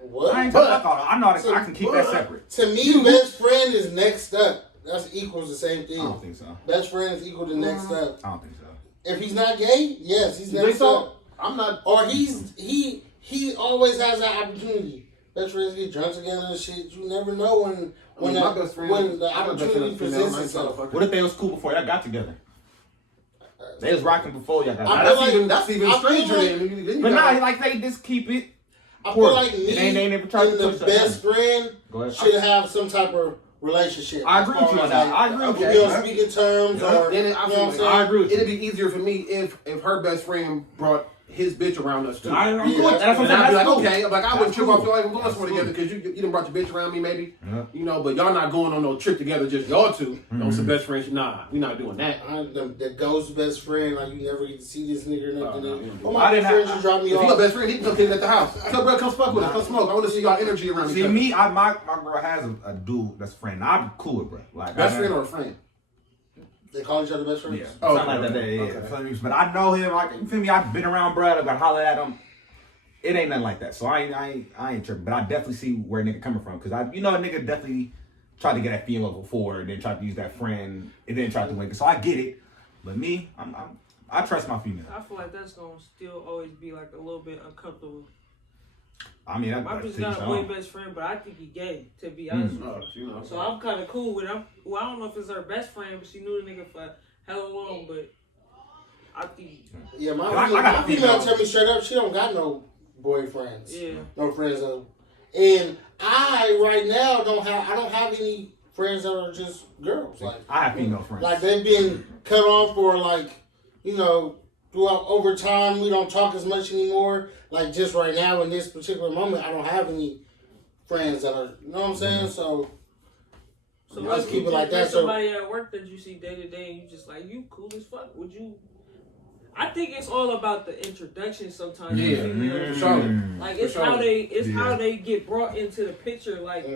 What? I ain't talking about all. I know I can keep that separate. To me, best friend is next up. That's equals the same thing. I don't think so. Best friend is equal to next up. I don't think so. If he's not gay, yes, he's next up. I'm not. Or he always has that opportunity. Best friends get drunk together and shit. You never know when my best friend, when the opportunity presents itself. What if they was cool before y'all got together? They was rocking before y'all got together. That's even stranger than. But nah, like they just keep it. I feel like me they never tried and to the best friend should have some type of relationship. I agree with you on that. I agree with you. Be on speaking terms, or then you know what I'm saying? I agree with you. It'd be easier for me if her best friend brought his bitch around us too. I'm cool with that. That's what And I'd be like, cool. okay, like I wouldn't trip off y'all even going somewhere together because you done brought your bitch around me maybe, you know, but y'all not going on no trip together, just y'all two. On some best friends, nah, we not doing that. The ghost best friend, like you never get to see this nigga or nothing. I didn't friends just drop me If off. he your best friend, he can come kick it at the house. Tell bro, come fuck with us, come smoke. I want to see y'all energy around each See other. me, my girl has a dude that's a friend. I'm cool with bro. Like Best friend or a friend? They call each other best friends? Yeah. Oh, Something like that. okay. Yeah. Feel me? But I know him. Like you feel me? I've been around bro. I got holler at him. It ain't nothing like that. So I ain't tripping. But I definitely see where a nigga coming from. Cause a nigga definitely tried to get that female before, and then tried to use that friend, and then tried to win. So I get it. But me, I trust my female. I feel like that's gonna still always be like a little bit uncomfortable. I mean, My bitch got a boy best friend, but I think he gay, to be honest with you. So I'm kind of cool with him. Well, I don't know if it's her best friend, but she knew the nigga for hella long, but I think... Yeah, my got female tell me straight up, she don't got no boyfriends. Yeah. No friends. And I, right now, don't have any friends that are just girls. Like I have female friends. Like, they've been cut off for, like, throughout over time, we don't talk as much anymore. Like, just right now, in this particular moment, I don't have any friends that are, you know what I'm saying? So let's keep it like that. Somebody at work that you see day to day, and you just like, you cool as fuck. Would you? I think it's all about the introduction sometimes. Yeah, for sure. Like it's how they get brought into the picture. Like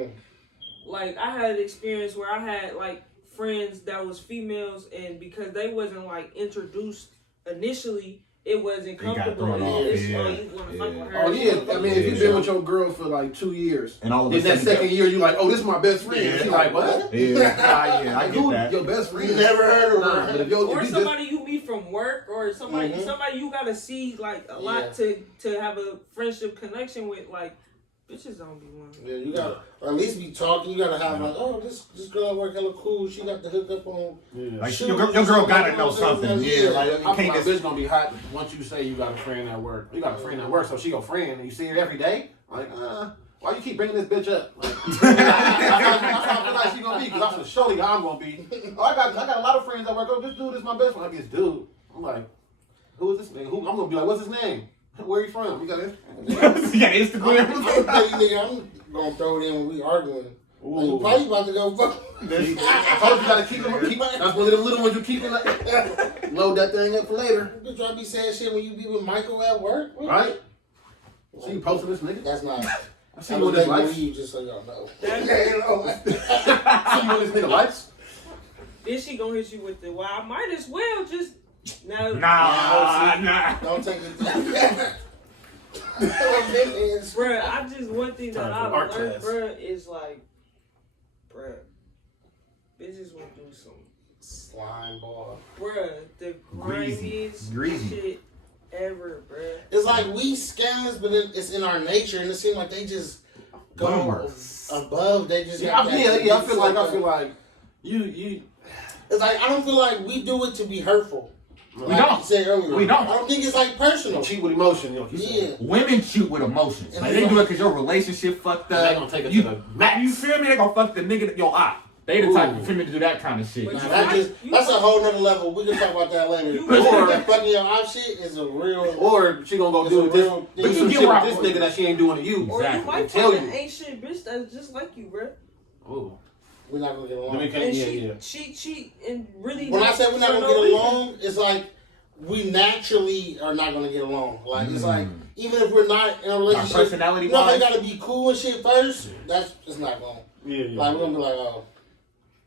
I had an experience where I had like friends that was females, and because they wasn't like introduced initially, it wasn't comfortable. You want to fuck with her. Oh yeah, I mean, if you've been with your girl for like 2 years, and all of a then that second year, you're like, oh, this is my best friend. Yeah. She's like, what? Yeah, I get that. Your best friend? You never heard of her. But if or somebody you meet from work, or somebody you gotta see like a lot to have a friendship connection with. Like Bitches don't be one. Yeah, you gotta, or at least be talking. You gotta have like, oh, this girl at work hella cool. She got the hookup on. Yeah. Like shoes, your girl gotta know something. something. Yeah, like you I feel can't like just. bitch gonna be hot once you say you got a friend at work. You got a friend at work, so she your friend, and you see her every day. Like, why you keep bringing this bitch up? Like, that's how I feel like she gonna be, because I'm gonna show you how I'm gonna be. Oh, I got a lot of friends at work. Oh, this dude is my best friend. Like, this dude. I'm like, who is this nigga? I'm gonna be like, what's his name? Where you from? You got Instagram? Yeah, Instagram. I'm gonna throw it in when we arguing. Like, you probably about to go fuck. I told you gotta keep them. That's one of them little ones you keep in. Load that thing up for later. Bitch, I be saying shit when you be with Michael at work, Right? See you posting this nigga? That's not. I see you on his lights. See Just so y'all know. you on this nigga lights. Then she gonna hit you with the, well, I might as well just no. Nah. Don't take it. Bruh, I just one thing that Time for I art learned, class. bruh, is like, bruh, bitches will do some Slime ball. bruh, the grimiest Greasy. shit ever, bruh. It's like we scammers, but it's in our nature, and it seems like they just go Boomers. above. They just Yeah, got I that- feel like you. It's like I don't feel like we do it to be hurtful. We Like don't. you said earlier. We don't. I don't think it's like personal. Cheat with emotion, you know. Yeah. Women shoot with emotions. Like they do it because your relationship fucked up. They gonna take it you, to the max. You feel me? They gonna fuck the nigga your eye. They the type of female to do that kind of shit. But Nah, you that's a whole nother level. We can talk about that later. You- Or that fucking your eye shit is a real. Or she gonna go It's do a this, real do thing. some You shit get where with I- this nigga that she ain't doing to you. Or you Exactly. might Tell find you. an ain't shit bitch that's just like you, bruh. Ooh. We're not gonna get along. Then we can't. And Yeah. she cheat and really. When I not say we're not for gonna no get reason. along, it's like we naturally are not gonna get along. Like it's like even if we're not in a relationship, personality you know, they wise. gotta be cool and shit first. That's it's not going. Yeah. Like we're gonna be like, oh,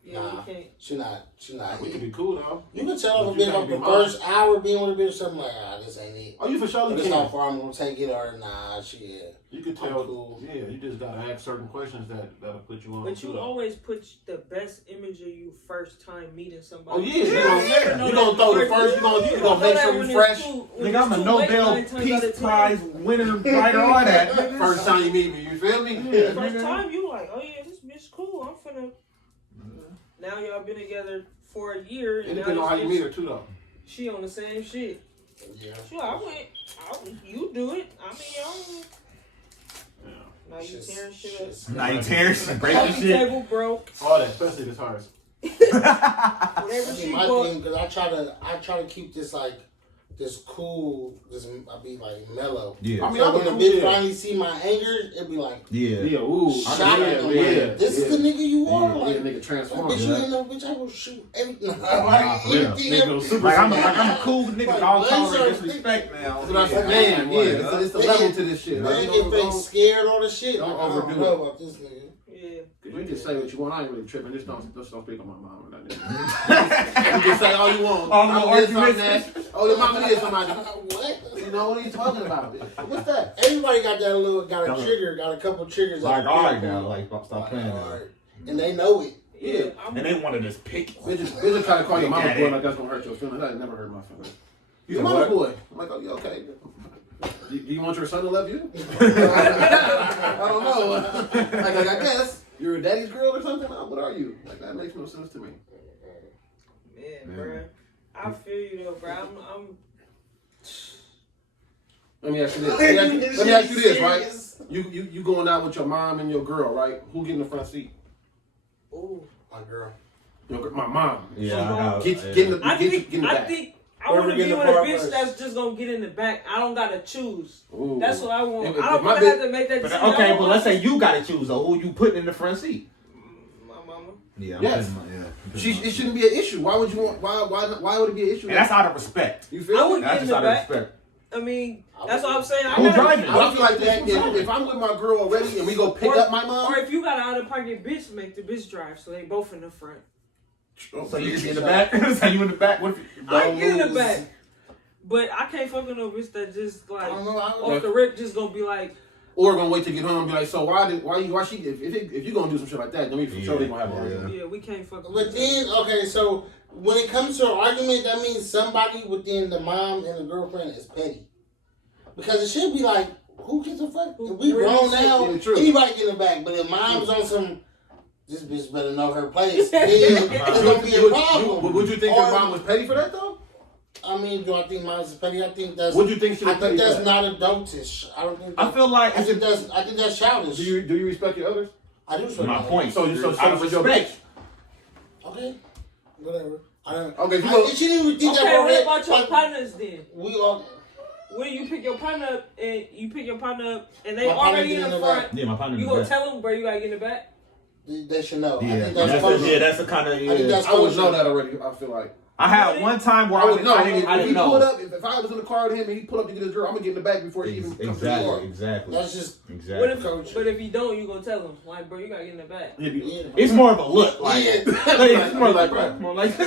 Yeah, nah, we can't. she not. We can be cool though. You can tell But if a you bitch gotta off be the mindful. first hour being with a bitch, something like, this ain't it. Oh, you for sure But you it's how can. far I'm gonna take it, or nah, shit. You can I'm tell. cool. Yeah, you just gotta ask certain questions that'll put you on. But you too, though. always put the best image of you first time meeting somebody. Oh yeah, You you gonna throw the first. You gonna make sure you fresh. Nigga, I'm a Nobel Peace Prize winner, writer, all that. nigga. First time you meet me, you feel me? Yeah, First nigga. time you like, oh yeah, this bitch cool. I'm finna. Now y'all been together for a year. It And now depends on how this you bitch- meet her too, though. She on the same shit. Yeah. She like, you do it. I mean, I Yeah. don't. Now you tearing shit up. Now you tearing shit, breaking Coffee shit. table broke. All that, especially this hers. Whatever she My bought. thing, because I try to keep this like this cool. I be like mellow. Yeah. I mean, So I'm when a a cool bitch kid. finally see my anger, it be like, Yeah. Yeah, ooh. shot at them. yeah. This is the nigga you are. Yeah, Like, nigga transform. bitch, you Yeah. ain't no bitch. I will shoot everything. Nah, for real. Nigga, super Like I'm a cool nigga, but I don't Like, tolerate laser- disrespect now. That's what I said, man. Yeah, it's the level to this shit. Man, Like, get fake scared all the shit. don't Like, I don't overdo know it. about this nigga. Yeah. You can say what you want. I ain't really tripping. Just don't speak on my mom or nothing. You can say all you want. All the I'm this, I'm arguments. that. Oh, your mama is somebody. What? You know what are you talking about? What's that? Everybody got that little, got a Don't- trigger, got a couple triggers. Like, that all they right feel now, cool. like, stop playing All now. right. And they know it. Yeah. I'm, And they wanted us pick. Bitches try to call your mama Got boy it. like that's gonna hurt your feelings. That never hurt my feelings. You Your said mama's what? boy. I'm like, oh, you okay? Do you want your son to love you? I don't know. Like, I guess you're a daddy's girl or something. What are you? Like, that makes no sense to me. man, Yeah. bruh. I feel you though, bro. I'm Let me ask you this. Let me ask you this, right? You going out with your mom and your girl, right? Who get in the front seat? ooh. My girl. My mom. Yeah, Get in the I think get in the I back. think I Whoever want to get be in the with a car bitch first. that's just gonna get in the back. I don't gotta choose. Ooh. That's what I want. If I don't my want to bitch- have to make that But, decision. okay, but let's say you gotta choose though. Who you putting in the front seat? my mama. Yeah, Yes. It shouldn't be an issue. Why would you want? Why would it be an issue? And that's out of respect. You I feel would me? get That's in just the out of back. respect. I mean, that's what I'm saying. I Who gotta- driving? But I feel like that if I'm with my girl already and we go pick up my mom. Or if you got an out of pocket bitch, make the bitch drive so they both in the front. So you just be in the back? So you in the back? What if you I get in the lose. back. But I can't fuck with no bitch that just like I don't know. off the rip just gonna be like, Or gonna wait to get home and be like, so why she if you gonna do some shit like that, then we for sure we gonna have an argument. yeah, we can't fuck with But then, okay, so when it comes to an argument, that means somebody within the mom and the girlfriend is petty. Because it should be like, who gives a fuck? Who If we really grown shit? now, Yeah, true. anybody getting it back. But if mom's on some, this bitch better know her place, then it's gonna be a problem. Would you think Or- your mom was petty for that though? I mean, do I think mom's is petty? I think that's. Would you think she was I petty think for that's that? not adultish. I don't think. I feel like I think that's childish. Do you respect your others? I do. my that. point. So out of she's your respect. bitch. Okay, whatever. I don't. Okay, if you I, go- she didn't even think Okay, that. what about your like, partners then? We all. When you pick your partner up and they My partner already get in in the the front, back. Yeah, my partner. you gonna tell them, bro, you gotta get in the back? They should know. I Yeah, think that's culture. that's the kind of. I think Yeah. that's I would culture. know that already. I feel like. I had one time where I would know. I didn't If he pulled know. up, if I was in the car with him and he pulled up to get his girl, I'm gonna get in the back before he even comes to the car. Exactly. That's just. Exactly. But if you don't, you gonna tell them, like, bro, you gotta get in the back. He'd be- Yeah. It's more of a look, like, Yeah. it's more like, bro, come on, like,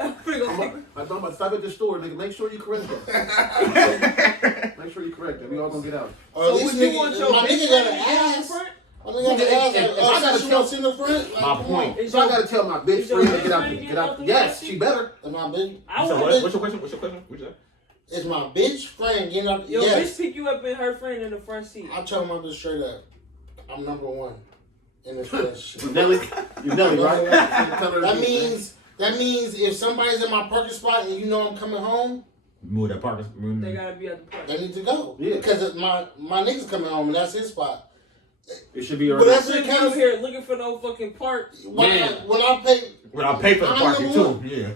I'm pretty gonna take I'm about to stop at the store, nigga. Make sure you correct that. Make sure you correct that. We all gonna get out. Or at So least would you want your my bitch nigga friend got to an get in the ass. front? My nigga got an ass. If I Oh, gotta so she tell- wants in the front. Like, My come point. on. Is So I your- gotta tell my bitch is your friend to bitch get out. friend Get getting out. out the Yes, back she better. Is my bitch? I so want what? What's your question? What's your question? What's your Is my bitch friend getting up? your Yes. bitch pick you up in her friend in the front seat. I tell my bitch straight up. I'm number one in this relationship. Nelly, you Nelly, right? That means if somebody's in my parking spot and you know I'm coming home, Move that park. They gotta be at the park. they need to go. Yeah. Because my nigga's coming home and that's his spot. It should be your. But that's Shouldn't the be kind out of here looking for no fucking park. when Man. I pay. When I pay for the I'm parking number too, one. yeah.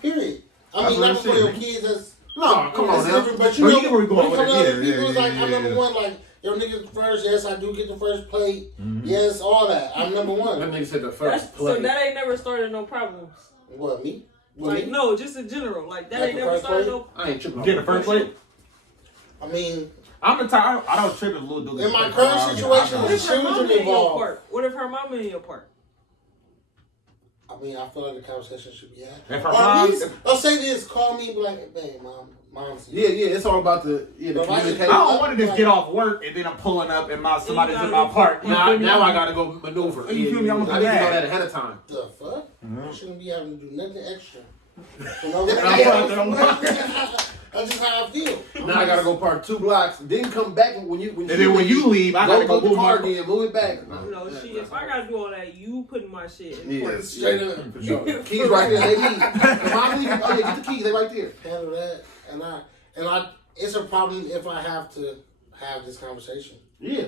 Period. I That's mean, what not I'm for your saying. kids. That's No, come on that's now. different. But But you you know, get where we going when it with comes to it. other people, it's like I'm Yeah. number one. Like your nigga's first. Yes, I do get the first plate. Mm-hmm. Yes, all that. I'm number That one. nigga said the first So play. that ain't never started no problems. What me? What, Like me? no, just in general. Like that Like ain't the never first started plate? no. I ain't tripping. Get the first plate. I mean, I'm the type. I don't trip if little dude. In my gets current first. situation, What I if her mama children in your involved. park? What if her mama in your park? I feel like the conversation should be had. If her Or mom- at least, I'll say this: call me, be like, "Hey, mom's here." Yeah, it's all about the the But why- communication. I don't want to just get off work and then I'm pulling up and somebody's in my park. You Now, feel me? now I gotta go maneuver. You feel me? I'm gonna I do need to know that. that ahead of time. The fuck? Mhm. I shouldn't be having to do nothing extra. For no That's just how I feel. Now I gotta go park 2 blocks, then come back when you And then when you leave, I gotta go move move the car my. again, move it back. You know, shit. If I gotta do all that, you putting my shit in the Yeah, park. Straight up. for sure. Keys right there. They leave. If I leave, oh yeah, get the keys. They right there. Handle that, and I. It's a problem if I have to have this conversation. Yeah.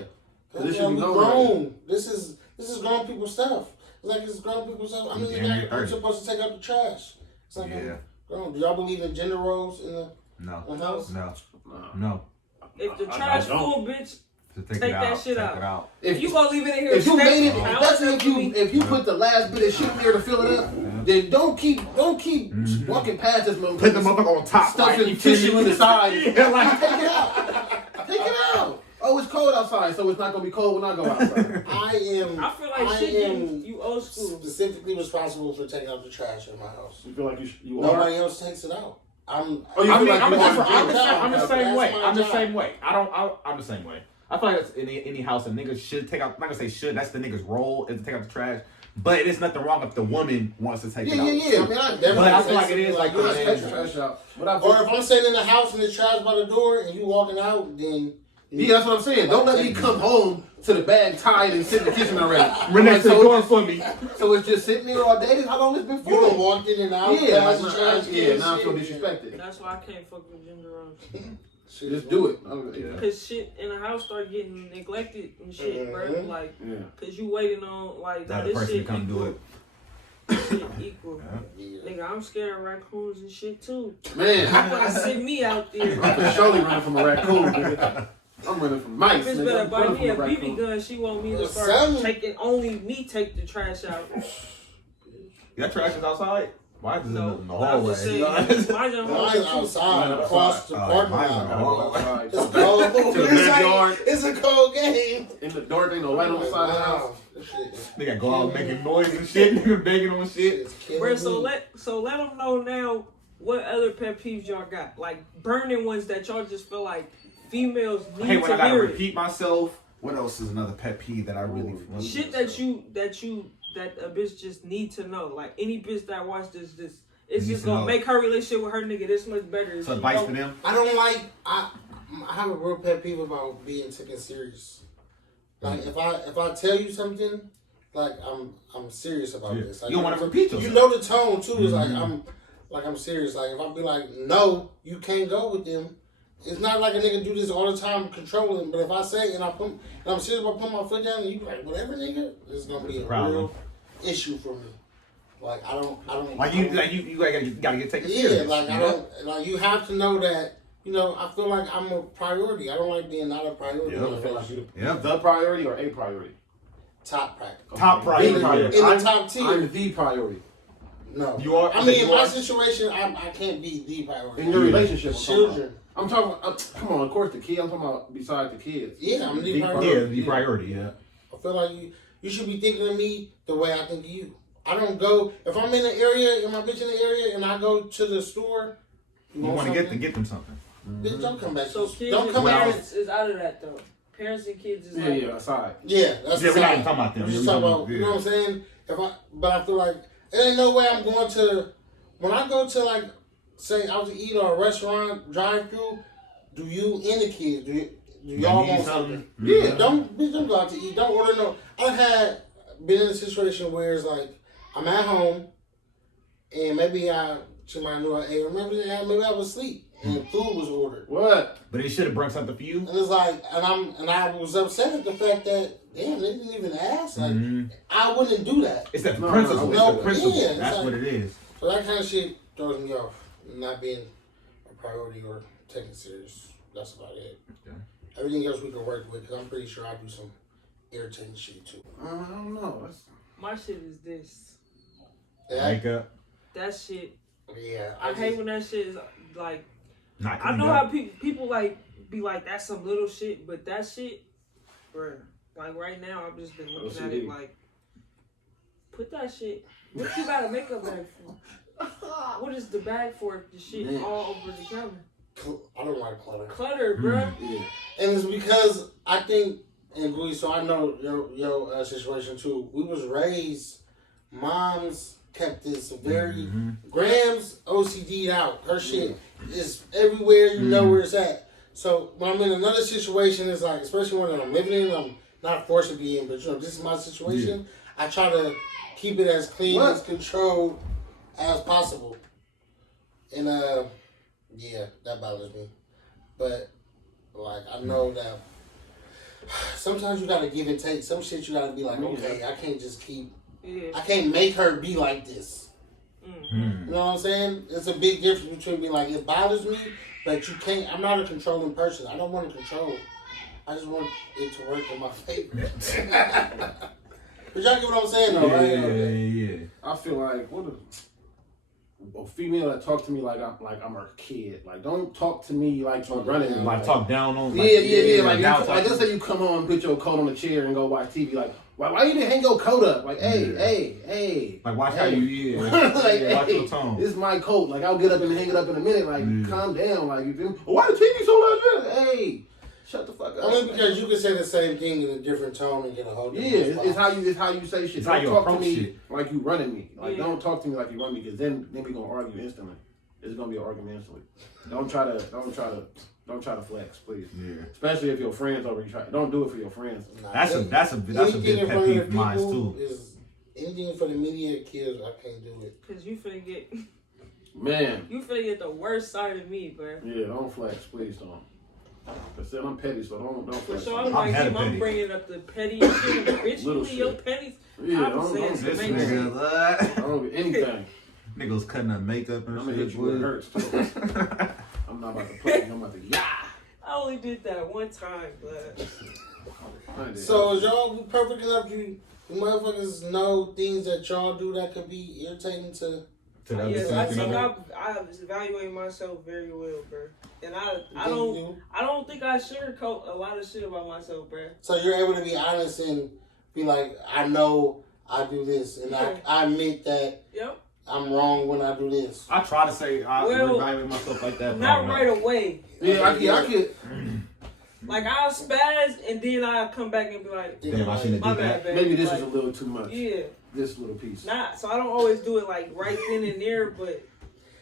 Cause This we should be known grown. This is grown people stuff. It's like it's grown people stuff. I mean, Yeah, I'm supposed to take out the trash. It's like Yeah. I'm grown. Do y'all believe in gender roles in the No, house? no. If the I trash don't. full, bitch, To Take that shit take out. it out. If you gonna leave it in here. if you stay- made it, I that's don't if you think if you put the last bit of shit in there to fill it up, then don't keep walking past this little Put the motherfucker on top. stuff like, and tissue in the side. Yeah, like- Take it out. Take it out. Oh, it's cold outside, so it's not gonna be cold when I go outside. I am. I feel like shit getting you old school. Specifically responsible for taking out the trash in my house. You feel like you Nobody else takes it out. I'm. Oh, you I feel mean, like I'm you the are same- doing I'm the That's same way. my I'm the job. same way. I'm the same way. I feel like that's in any house a nigga should take out. I'm not gonna say should. That's the nigga's role is to take out the trash. But it's nothing wrong if the woman wants to take it out. Yeah. I mean, I definitely. But I feel like it is like you the take the man. trash out. But I Or if I'm sitting in the house and there's trash by the door and you walking out, then yeah, that's what I'm saying. Don't let me come home to the bag tied and sit in the kitchen already. Run next to the So door it's- for me. So it's just sitting there all day. This how long it's been for? you done walked in and out. Yeah, past like, the trash yeah. can Now I and feel shit. disrespected. That's why I can't fuck with gender roles. Shit, Just do it. Yeah. Cause shit in the house start getting neglected and shit, bro. Mhm. Like, Yeah. cause you waiting on like Now the this person to shit come equal. do it. Shit equal. Yeah. Nigga, I'm scared of raccoons and shit too. Man, I'm gonna sit me out there. I'm surely running from a raccoon. Nigga. I'm running from mice. Bitch Nigga. better I'm buy running me a from a BB raccoon. gun. She want me to Well, start some- taking only me take the trash out. That trash is outside. Why is it No, in the but I'm hallway? just saying, mine's in Mine's too. outside, Mine's across the outside. parking Mine's in the lot. hallway. Alright. It's cold. To the backyard. It's a cold game. In the dark, ain't no light on the side of the house. Wow. This shit is- Nigga go out making noise and shit. Nigga begging on shit. it's killing Bro, me. so let them know now what other pet peeves y'all got. Like burning ones that y'all just feel like females need Hey, when I to gotta hear it. repeat myself. What else is another pet peeve that I really Shit that a bitch just need to know. Like any bitch that watch this, it's Needs just to gonna know. make her relationship with her nigga this much better. So advice for them. I don't like. I have a real pet peeve about being taken serious. Like if I tell you something, like I'm serious about this. Like, you don't want to repeat yourself. You know the tone too. Is like I'm serious. Like if I be like, no, you can't go with them. It's not like a nigga do this all the time controlling. But if I say and I'm serious about putting my foot down, and you be like, whatever, nigga, it's gonna be a real issue for me. Like I don't like you gotta get taken yeah, serious. like I don't like you have to know that. You know, I feel like I'm a priority. I don't like being not a priority. You don't feel like you Yeah. the priority or a priority? Top priority. Top priority. In the top tier. I'm the priority. No. You are. I mean, in my situation, I can't be the priority. In your relationship with Children. I'm talking about, come on, of course the kid. I'm talking about besides the kids. Yeah, I'm the Yeah, priority. the priority. Yeah. I feel like you should be thinking of me the way I think of you. I don't go, if I'm in the area, and my bitch in the area, and I go to the store. You want to get them something. Bitch, don't come back. So kids don't and come back. parents is out of that though. Parents and kids is like aside. Yeah, that's Yeah, we're not aside. even talking about them. I'm just We're talking talking about, you know what I'm saying? But I feel like there ain't no way I'm going to. When I go to like, say I was to eat or a restaurant drive-through, do you and the kids do y'all want something? Yeah, don't go out to eat. Don't order no. I've had been in a situation where it's like I'm at home and maybe somebody knew I ate, or maybe I was asleep and food was ordered. What? But they should have brought something for you. And it's like, and I was upset at the fact that damn, they didn't even ask. Like I wouldn't do that. It's that No, principle. no, It's the principle. yeah, it's That's like- what it is. So that kind of shit throws me off. Not being a priority or taken serious. That's about it. Okay. Everything else we can work with, because I'm pretty sure I do some irritating shit too. I don't know. my shit is this. Makeup. That shit. Yeah. I hate when that shit is like. Not I know cleaned how up. people like be like that's some little shit, but that shit, bruh. Like right now, I've just been looking at it like, put that shit. What you got a makeup bag for? What is the bag for if the shit all over the counter? I don't like clutter. Clutter, bruh. Yeah. And it's because I think, and Gui, so I know your situation too. We was raised, moms kept this very, Grams OCD'd out. Her shit is everywhere, you know where it's at. So when I'm in another situation, it's like, especially when I'm living in, I'm not forced to be in, but you know, this is my situation. I try to keep it as clean, as controlled as possible. And yeah, that bothers me. But like I know that sometimes you gotta give and take. Some shit you gotta be like, okay, I can't just keep. I can't make her be like this. You know what I'm saying? It's a big difference between being like, it bothers me, but you can't. I'm not a controlling person. I don't want to control. I just want it to work in my favor. But y'all get what I'm saying, though, right? Yeah. I feel like a female that talk to me like I'm her kid. Like, don't talk to me like you're running me. Like talk down on. Yeah. Like, Like let's say you come on, put your coat on the chair, and go watch TV. Like, why you didn't hang your coat up? Like, hey. Like watch how you like, watch hey, your tone. this is my coat. Like, I'll get up and hang it up in a minute. Like, calm down. Like, you feel me? Why the TV so loud? Hey, shut the fuck up. Only because you can say the same thing in a different tone and get a whole different response. it's how you say shit. It's how Don't you talk to approach me shit. like you running me. Like, don't talk to me like you run me, because then we gonna argue instantly. It's gonna be an argument instantly. Don't try to flex, please. Yeah. Especially if your friends over you. Don't do it for your friends. Nah, That's a big pet peeve of mine too. Is anything for the media kids, I can't do it. Cause you finna get Man. the worst side of me, bruh. Yeah, don't flex, please don't. Cause I'm petty, so don't For flex. sure, I'm I'm hella petty. I'm bringing up the petty shit. Bitch, Little you your shit. petties. Yeah, I'm don't saying do some This major shit. nigga, I don't do anything. nigga was cutting up makeup and I'm gonna shit. hit you where it hurts too. I'm not about to play. I'm about to I only did that one time, but So is y'all perfect enough? You motherfuckers know things that y'all do that could be irritating to. yes, I think know? I evaluate myself very well, bro. And I don't think I sugarcoat a lot of shit about myself, bro. So you're able to be honest and be like, I know I do this, and I admit that Yep. I'm wrong when I do this. I try to say I evaluate myself like that. but I Not don't know. right away. Yeah, I could. Like I'll spaz and then I'll come back and be like, Damn, I shouldn't my have did bad, that. baby. Maybe this like, is a little too much. Yeah. This little piece. So I don't always do it like right then and there, but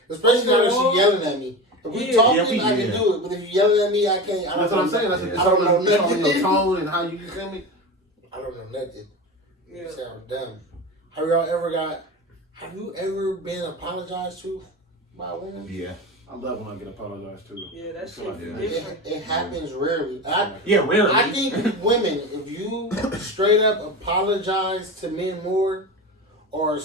Especially now that overall, she yelling at me. If we Yeah. talking, Yeah, we- I can yeah. do it. But if you yelling at me, I can't. I That's what I'm saying. That's I don't know it's all in your nothing. tone and how you feel me. I don't know nothing. Yeah. You sound dumb. Have you ever been apologized to by a woman? Yeah. I love when I get apologized to. Yeah, that shit Yeah. different. It happens rarely. Yeah, rarely. I think women, if you straight up apologize to men more, or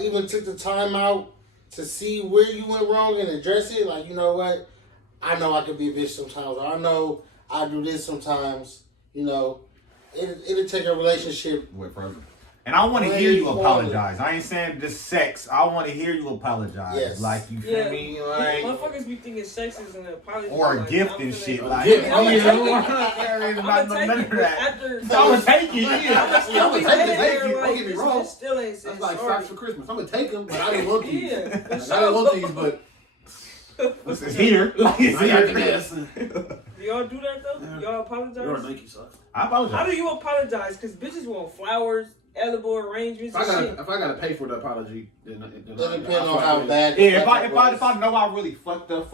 even took the time out to see where you went wrong and address it, like, you know what, I know I could be a bitch sometimes, or I know I do this sometimes, you know, it'll take a relationship. Wait, further. And I want to hear you apologize. I ain't saying just sex. I want to hear you apologize. Yes. Like, you feel Yeah, me? Like, motherfuckers be thinking sex is an apology. or a like, gift I'm and finna- shit. Like, gift. oh, yeah, I'm not gonna none take of it, but that. after I'm gonna take it. Yeah. I'm gonna take it. there, Don't like, get me this wrong. bitch still ain't said That's like sorry. socks for Christmas. I'm gonna take them, but I didn't want these. Yeah, for Like, I didn't want these, but It's here. Like, it's I got the here. gas. Do y'all do that though? Y'all apologize? Your Nike sucks. I How apologize. do you apologize? Because bitches want flowers, edible arrangements, and shit. If I gotta pay for the apology, then It depends on how bad. Yeah, if I know I really fucked up,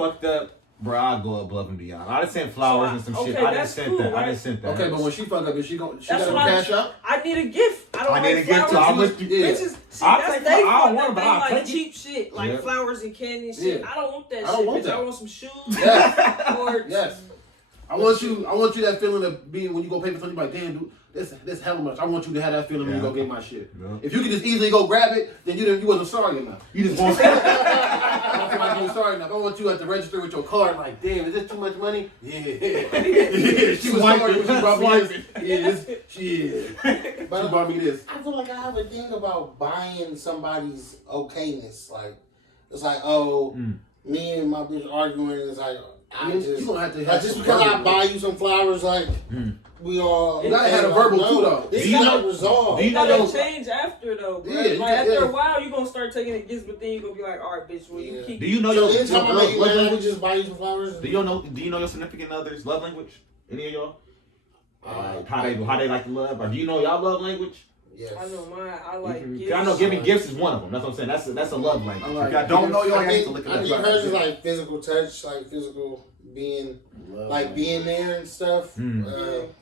bro, I'll go above and beyond. I just sent flowers and some shit. Okay, I just that's sent cool, that. I right? just sent that. Okay, but when she fuck up, is she got That's to what cash up? I need a gift. I don't I like need a gift too. flowers. I'm with you. Yeah. Bitches, see, I'll that's take they I don't fault want it, that but they I'll like take it. cheap shit, like Yeah. flowers and candy and shit. Yeah. I don't want that I don't shit, want bitch. that. I want some shoes. Yes. Or Yes. I want you that feeling of being when you go pay for something like, damn, dude, this hella much. I want you to have that feeling when you Yeah. go get my shit. Yeah. If you could just easily go grab it, then you wasn't sorry enough. You just want. I don't feel like you were sorry enough. I want you at the register with your card, like, damn, is this too much money? Yeah. Yeah. She was Swipe sorry it. when she brought me Swipe this. Yeah, she brought me this. I feel like I have a thing about buying somebody's okayness. Like, it's like, oh, me and my bitch arguing. It's like, You gonna have to like, have just some because I verbal. buy you some flowers, like, we all. You gotta have a verbal no, too, though. It's Do you not know- resolved. do you know They those- change after though, bro. Yeah, you like can- after yeah. a while, you gonna start taking the gifts, but then you gonna be like, all right, bitch, will you Yeah. keep? Do you know So your anytime I girl's make you love mad, I would language? just buy you some flowers. Do you know your significant other's love language? Any of y'all? Like how they like to love? Or do you know y'all love language? Yes. I know mine. I like Mhm. gifts. I know giving gifts is one of them. That's what I'm saying. That's a love language. I like If y'all don't know y'all, I you need to think, look it I think up. hers is like physical touch, like physical being, like being there and stuff.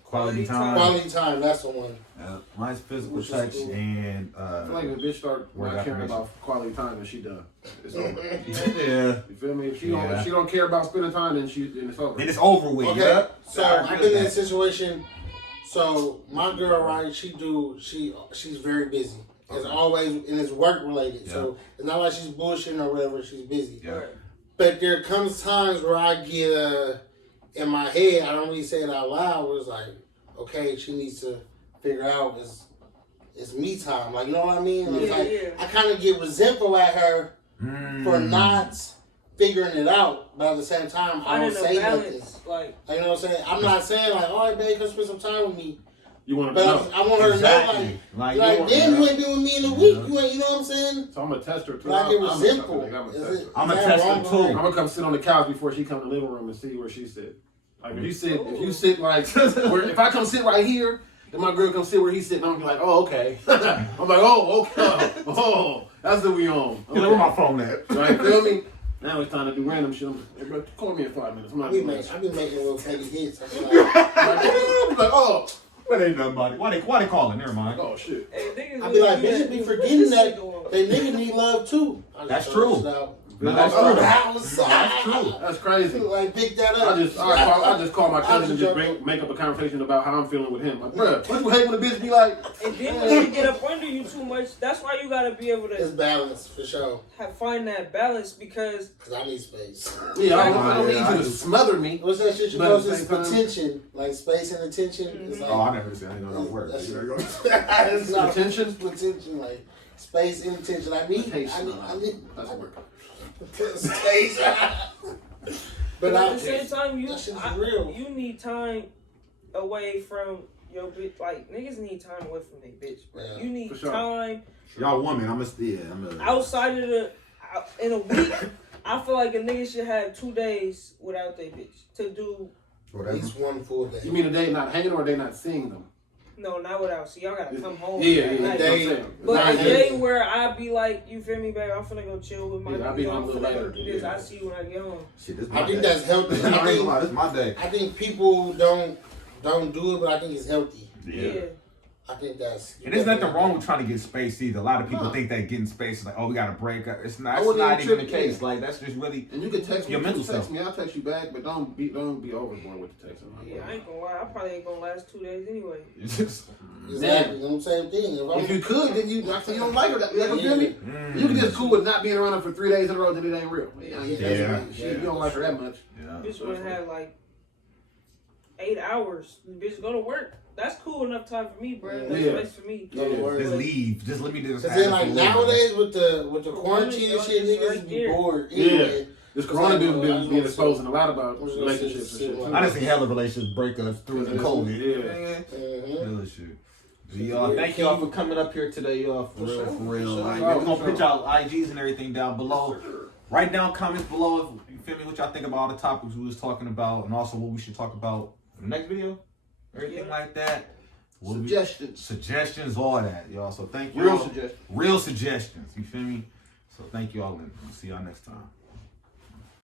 Quality time. Quality time, that's the one. Mine's physical Which is touch cool. and I feel like if a bitch start Word not caring affirmation. about quality time, then she done. It's over. yeah. You feel me? If she Yeah. don't care about spending time, then it's over. Then it's over with. Okay, Yeah. so I've been in a situation. So my girl, right? She's very busy. It's always and it's work related. So it's not like she's bullshitting or whatever. She's busy. Yeah. But there comes times where I get in my head. I don't really say it out loud. Where it's like, okay, she needs to figure out it's me time. Like, you know what I mean? And it's Yeah, like, yeah. I kind of get resentful at her for not figuring it out. But at the same time, I don't Finding say a nothing. balance, like Like, you know what I'm saying? I'm not saying like, all right, babe, come spend some time with me. You want to But know. I want her to know, like damn, you ain't been with me in a week. You ain't, you know what I'm saying? So I'm gonna test her too. But I get I'm a resentful. tester, nigga. Is it- I'm is a that tester wrong? too. I'm gonna come sit on the couch before she come to the living room and see where she sit. Like if you sit like where if I come sit right here, then my girl come sit where he's sitting, I'm gonna be like, oh okay. I'm like, oh okay, oh that's what we on. Okay. Where my phone at? Right, feel me? Now it's time to do random shit. I'm like, hey, bro, call me in 5 minutes. I'm not doing that shit. I've been making little petty hits. I feel like, I'm like, oh, But ain't nobody. Why they calling? Never mind. oh shit. hey, niggas I be like, really do bitches be that. forgetting This that shit going on. they niggas need love too. I just That's throw true. this out. No, that's Oh, true. that was That's true. That's crazy. Like, pick that up. I just call my cousin and just joking. make up a conversation about how I'm feeling with him. Like, bruh, what you hate when a bitch be like? And then when she get up under you too much, that's why you gotta be able It's to balance for sure. find that balance because Cause I need space. Yeah, I don't Yeah, need I you to do. smother me. What's that shit you But know? at the It's same time- attention, like space and attention. It's like, Oh, I never said I didn't know that word. That's- There you go. it's not Attention? attention, like space and attention. I need That's work. space. but But at the same time that shit is real. you need time away from your bitch. Like niggas need time away from their bitch, bro. Yeah, You need for sure. time Y'all woman, I'm a outside of in a week. I feel like a nigga should have 2 days without their bitch to do. at least one full day. You mean a day not hanging or a day not seeing them? No, not without. See, y'all gotta come home. Yeah, at yeah, night. that's what I'm saying. But Nah, a yeah. day where I be like, you feel me, babe? I'm finna go chill with my Yeah, I'll be nigga. home I'm a little finna go later. do this. Yeah. I see you when I get home. Shit, this I my think day. that's healthy. I ain't gonna lie, I this is my day. think people don't do it, but I think it's healthy. Yeah. I think that's. And there's nothing wrong with trying to get space either. A lot of people No. think that getting space is like, oh, we gotta break up. It's not. I It's wouldn't not even even the trip, case. yeah. Like that's just really. And you can text me. Your mental text self. me. I'll text you back, but don't be overboard with the texting. Yeah, I ain't gonna lie. I probably ain't gonna last 2 days anyway. It's just. Exactly. The same thing. If you could, then you don't like her. You feel me? Mm. You can just cool with not being around her for 3 days in a row, then it ain't real. Yeah. You don't like her that much. Yeah. Bitch would have like 8 hours. Bitch go to work. That's cool enough time for me, bro. That's Yeah. nice for me. Yeah. Just leave. Just let me do this. Because then, like nowadays with the quarantine and shit, It's niggas right be there. bored. Yeah. Anyway. This corona dude I was being gonna exposing say- a lot about I was gonna relationships say- and shit. I just see hella relationships breakups through the COVID. Yeah. Mhm. Hella shit. Y'all, thank y'all for coming up here today, y'all. For real, for real. sure. Like, we're gonna put y'all IGs and everything down below. Write down comments below if you feel me, what y'all think about all the topics we was talking about, and also what we should talk about in the next video. Everything like that. What we- suggestions, all that, y'all. So thank you. Real suggestions. Real suggestions. You feel me? So thank you all, and we'll see y'all next time.